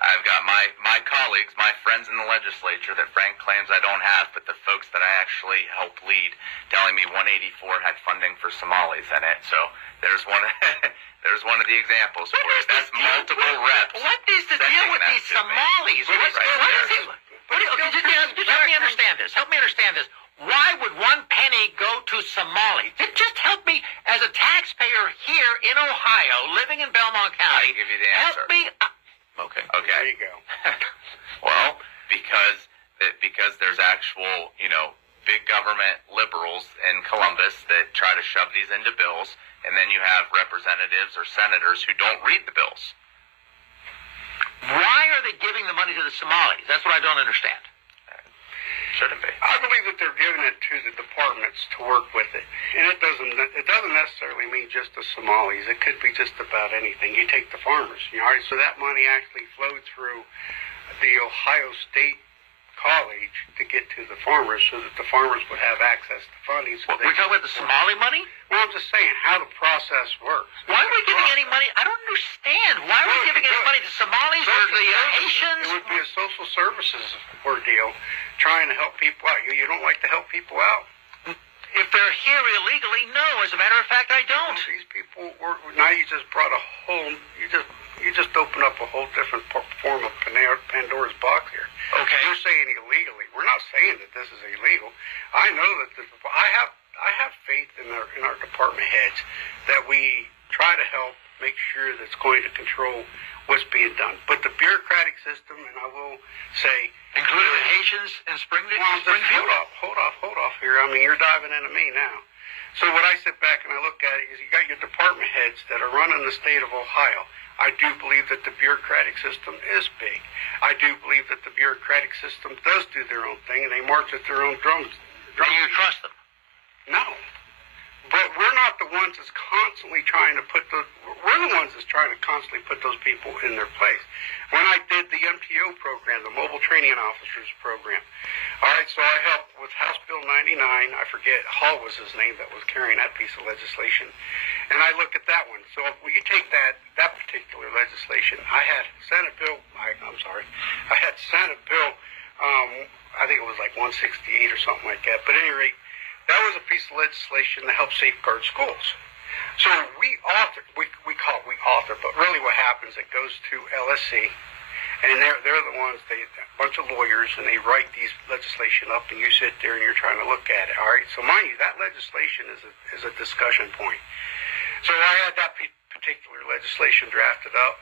I've got my colleagues, my friends in the legislature that Frank claims I don't have, but the folks that I actually helped lead telling me 184 had funding for Somalis in it. So there's one of the examples for it. That's multiple reps. What is the deal with these Somalis? Just help me understand this. Help me understand this. Why would one penny go to Somali? Just help me as a taxpayer here in Ohio, living in Belmont County. I'll give you the answer. Help me. Okay. There you go. Well, because there's actual, big government liberals in Columbus that try to shove these into bills, and then you have representatives or senators who don't read the bills. Why are they giving the money to the Somalis? That's what I don't understand. Shouldn't be. I believe that they're giving it to the departments to work with it, and it doesn't necessarily mean just the Somalis. It could be just about anything. You take the farmers, so that money actually flowed through the Ohio State College to get to the farmers, so that the farmers would have access to funding. So we're talking about the Somali money? Well, I'm just saying how the process works. Why are we giving any money? I don't understand. Why are we giving any money to Somalis or the Haitians? It would be a social services ordeal, trying to help people out. You don't like to help people out? If they're here illegally, no. As a matter of fact, I don't. These people now you just brought a whole. You just opened up a whole different form of Pandora's box here. Okay. You're saying illegally. We're not saying that this is illegal. I know that I have faith in our department heads that we try to help make sure that's going to control what's being done. But the bureaucratic system, and I will say, including the Haitians in Springfield. Hold off here. I mean, you're diving into me now. So what I sit back and I look at it is you got your department heads that are running the state of Ohio. I do believe that the bureaucratic system is big. I do believe that the bureaucratic system does do their own thing, and they march at their own drums. Do you trust them? No. But we're not the ones that's constantly trying to we're the ones that's trying to constantly put those people in their place. When I did the MTO program, the Mobile Training Officers Program, all right, so I helped with House Bill 99. I forget, Hall was his name that was carrying that piece of legislation. And I look at that one. So if you take that particular legislation, I had Senate Bill, I had Senate Bill, I think it was like 168 or something like that. But at any rate, that was a piece of legislation to help safeguard schools. So we author, but really what happens, it goes to LSC, and they're the ones, a bunch of lawyers, and they write these legislation up, and you sit there and you're trying to look at it. All right, so mind you, that legislation is a discussion point. So I had that particular legislation drafted up.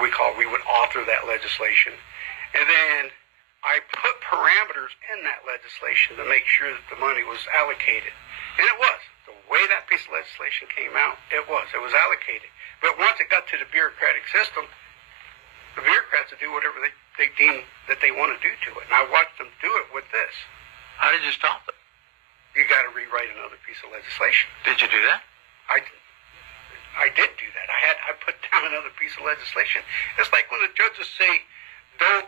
We would author that legislation, and then I put parameters in that legislation to make sure that the money was allocated. And it was. The way that piece of legislation came out, it was allocated. But once it got to the bureaucratic system, the bureaucrats would do whatever they deem that they want to do to it. And I watched them do it with this. How did you stop them? You got to rewrite another piece of legislation. Did you do that? I did do that. I put down another piece of legislation. It's like when the judges say, don't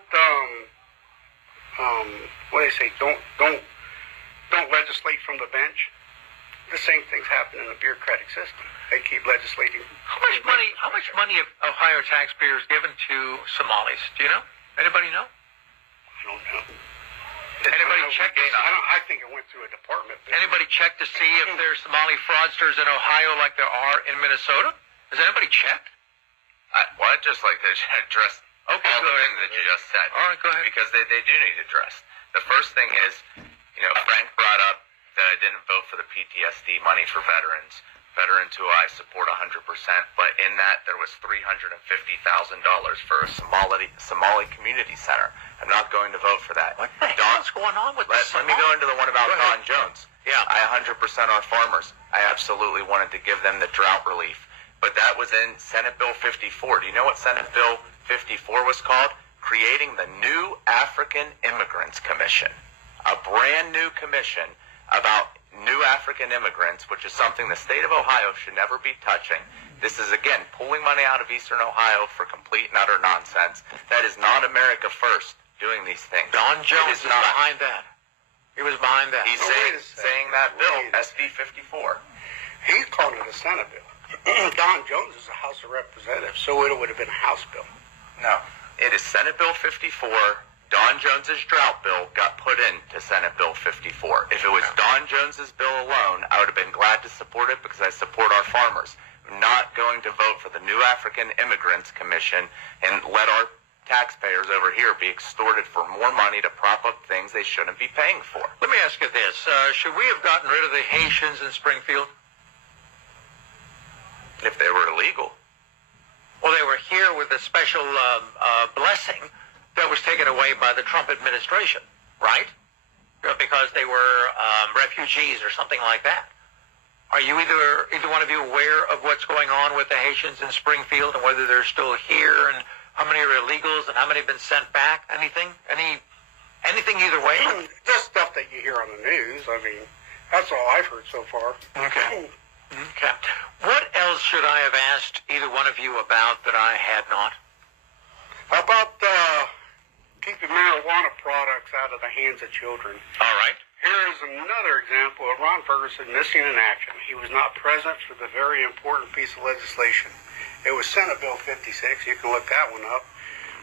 legislate from the bench. The same things happen in the bureaucratic system. They keep legislating. How much money have Ohio taxpayers given to Somalis? Do you know? Anybody know? I don't know. Anybody check it? I think it went through a department. Anybody check to see if there's Somali fraudsters in Ohio like there are in Minnesota? Has anybody checked? I'd just like to address all the things that you just said. All right, go ahead. Because they do need addressed. The first thing is, Frank brought up that I didn't vote for the PTSD money for veterans. Veterans who I support 100%, but in that there was $350,000 for a Somali community center. I'm not going to vote for that. What the hell's going on with this? Let me go into the one about Don Jones. Yeah. I 100% are farmers. I absolutely wanted to give them the drought relief. But that was in Senate Bill 54. Do you know what Senate Bill 54 was called? Creating the New African Immigrants Commission. A brand new commission about new African immigrants, which is something the state of Ohio should never be touching. This is, again, pulling money out of eastern Ohio for complete and utter nonsense. That is not America first. doing these things. Don Jones is not. behind that. He was behind that. He's saying that bill, SB 54. He's calling it a Senate bill. Don Jones is a House of Representatives, so it would have been a House bill. No, it is Senate Bill 54. Don Jones's drought bill got put into Senate Bill 54. If it was Don Jones's bill alone, I would have been glad to support it because I support our farmers. I'm not going to vote for the New African Immigrants Commission and let our taxpayers over here be extorted for more money to prop up things they shouldn't be paying for. Let me ask you this. Should we have gotten rid of the Haitians in Springfield? If they were illegal. Well, they were here with a special blessing that was taken away by the Trump administration, right? Because they were refugees or something like that. Are you either one of you aware of what's going on with the Haitians in Springfield and whether they're still here and how many are illegals and how many have been sent back? Anything? Anything either way? Just stuff that you hear on the news. I mean, that's all I've heard so far. Okay. Okay. What else should I have asked either one of you about that I had not? How about keeping marijuana products out of the hands of children? All right. Here is another example of Ron Ferguson missing in action. He was not present for the very important piece of legislation. It was Senate Bill 56. You can look that one up.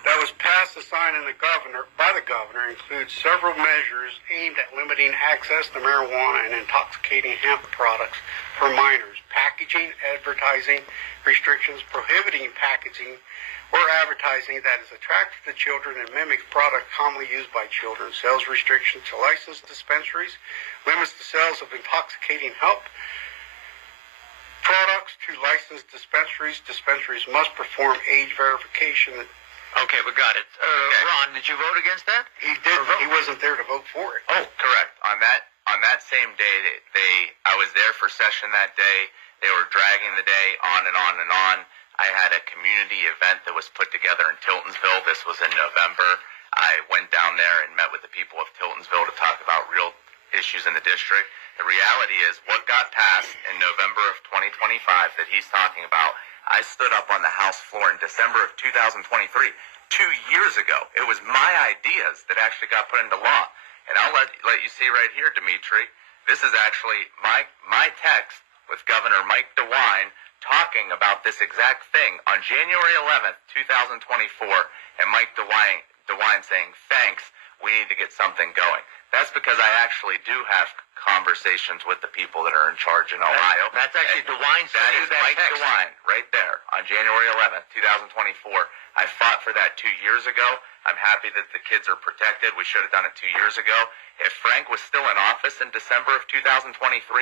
That was passed, assigned by the governor, includes several measures aimed at limiting access to marijuana and intoxicating hemp products for minors, packaging, advertising restrictions, prohibiting packaging or advertising that is attractive to children and mimics products commonly used by children, sales restrictions to licensed dispensaries, limits the sales of intoxicating hemp products to licensed dispensaries. Dispensaries must perform age verification. Okay, we got it. Ron, did you vote against that? He didn't. He wasn't there to vote for it. Oh, correct. On that same day, I was there for session that day. They were dragging the day on and on and on. I had a community event that was put together in Tiltonsville. This was in November. I went down there and met with the people of Tiltonsville to talk about real issues in the district. The reality is what got passed in November of 2025 that he's talking about, I stood up on the House floor in December of 2023, 2 years ago. It was my ideas that actually got put into law. And I'll let you see right here, Dimitri. This is actually my text with Governor Mike DeWine talking about this exact thing on January 11th, 2024, and Mike DeWine saying, thanks, we need to get something going. That's because I actually do have conversations with the people that are in charge in Ohio. That's actually DeWine. That is Mike DeWine right there on January 11th, 2024. I fought for that 2 years ago. I'm happy that the kids are protected. We should have done it 2 years ago. If Frank was still in office in December of 2023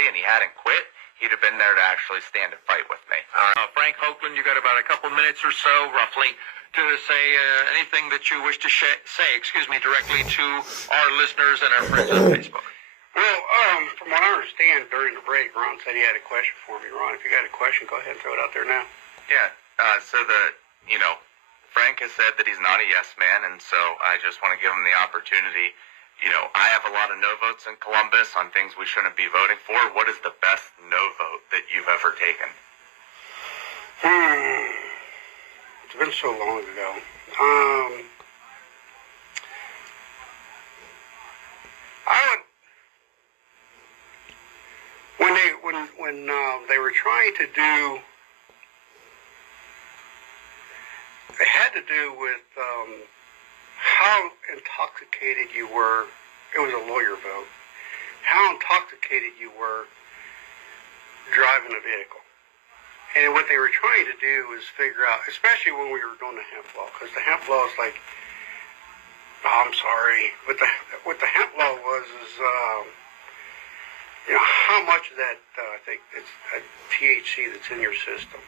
and he hadn't quit, he'd have been there to actually stand and fight with me. Frank Hoagland, you got about a couple minutes or so, roughly, to say anything that you wish to say, directly to our listeners and our friends on Facebook. Well, from what I understand, during the break, Ron said he had a question for me. Ron, if you got a question, go ahead and throw it out there now. Yeah, Frank has said that he's not a yes man, and so I just want to give him the opportunity. I have a lot of no votes in Columbus on things we shouldn't be voting for. What is the best no vote that you've ever taken? It's been so long ago. I would, when they were trying to do, it had to do with how intoxicated you were. It was a lawyer vote. How intoxicated you were driving a vehicle. And what they were trying to do was figure out, especially when we were doing the hemp law, because the hemp law is like, I'm sorry, what the hemp law was is, how much of that, I think it's a THC that's in your system.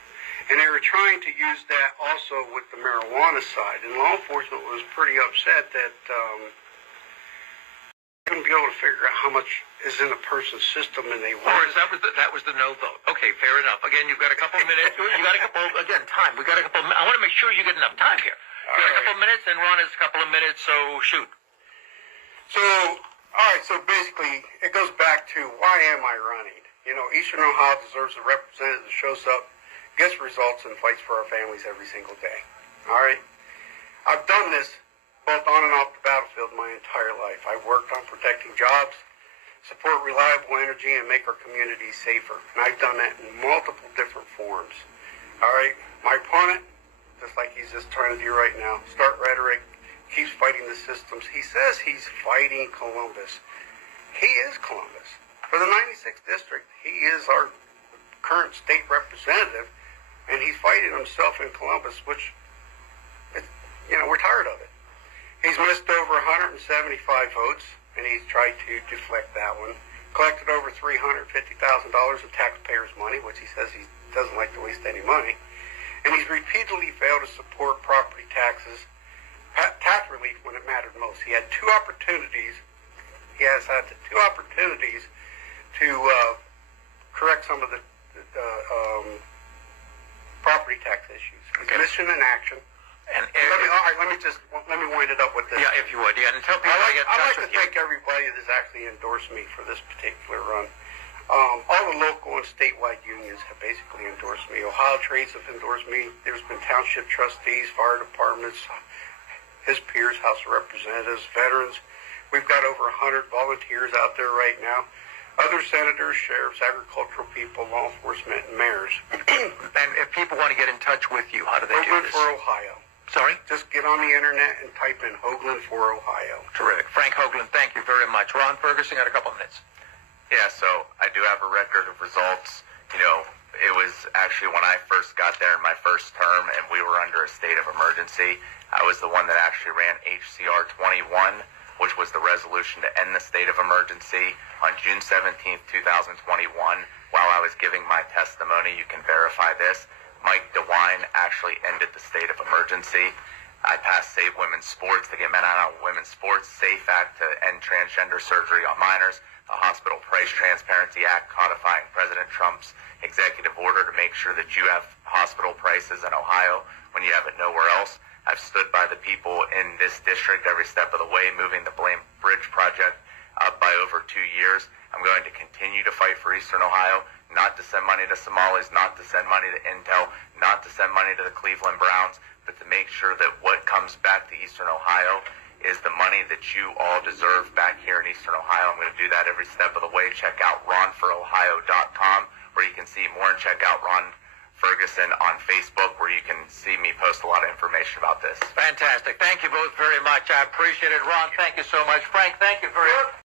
And they were trying to use that also with the marijuana side. And law enforcement was pretty upset that they couldn't be able to figure out how much is in a person's system, and they wanted. That was the no vote. Okay, fair enough. Again, you've got a couple of minutes. Time. I want to make sure you get enough time here. You got a couple of minutes, and Ron has a couple of minutes, so shoot. So, all right, so basically, it goes back to why am I running? Eastern Ohio deserves a representative that shows up, gets results, and fights for our families every single day. All right? I've done this both on and off the battlefield my entire life. I've worked on protecting jobs, support reliable energy, and make our communities safer. And I've done that in multiple different forms. All right, my opponent, just like he's just trying to do right now, start rhetoric, keeps fighting the systems. He says he's fighting Columbus. He is Columbus. For the 96th district, he is our current state representative, and he's fighting himself in Columbus, which, we're tired of it. He's missed over 175 votes, and he's tried to deflect that one. Collected over $350,000 of taxpayers' money, which he says he doesn't like to waste any money. And he's repeatedly failed to support property taxes, tax relief when it mattered most. He had two opportunities. He has had two opportunities to correct some of the property tax issues. He's mission in action. And let me wind it up with this. Yeah, if you would. Yeah, and tell people to get in touch with you. I'd like to thank everybody that's actually endorsed me for this particular run. All the local and statewide unions have basically endorsed me. Ohio Trades have endorsed me. There's been township trustees, fire departments, his peers, House of Representatives, veterans. We've got over 100 volunteers out there right now. Other senators, sheriffs, agricultural people, law enforcement, and mayors. And if people want to get in touch with you, how do they do Hoagland this? for Ohio. Sorry? Just get on the internet and type in Hoagland for Ohio. Terrific. Frank Hoagland, thank you very much. Ron Ferguson, got a couple of minutes. Yeah, so I do have a record of results. It was actually when I first got there in my first term and we were under a state of emergency, I was the one that actually ran HCR 21, which was the resolution to end the state of emergency on June 17th, 2021. While I was giving my testimony, you can verify this, Mike DeWine actually ended the state of emergency. I passed Save Women's Sports to get men out of women's sports, SAFE Act to end transgender surgery on minors, the Hospital Price Transparency Act codifying President Trump's executive order to make sure that you have hospital prices in Ohio when you have it nowhere else. I've stood by the people in this district every step of the way, moving the Blame Bridge project up by over 2 years. I'm going to continue to fight for Eastern Ohio, not to send money to Somalis, not to send money to Intel, not to send money to the Cleveland Browns, but to make sure that what comes back to Eastern Ohio is the money that you all deserve back here in Eastern Ohio. I'm going to do that every step of the way. Check out ronforohio.com, where you can see more, and check out Ron Ferguson on Facebook, where you can see me post a lot of information about this. Fantastic. Thank you both very much. I appreciate it. Ron, thank you so much. Frank, thank you very much.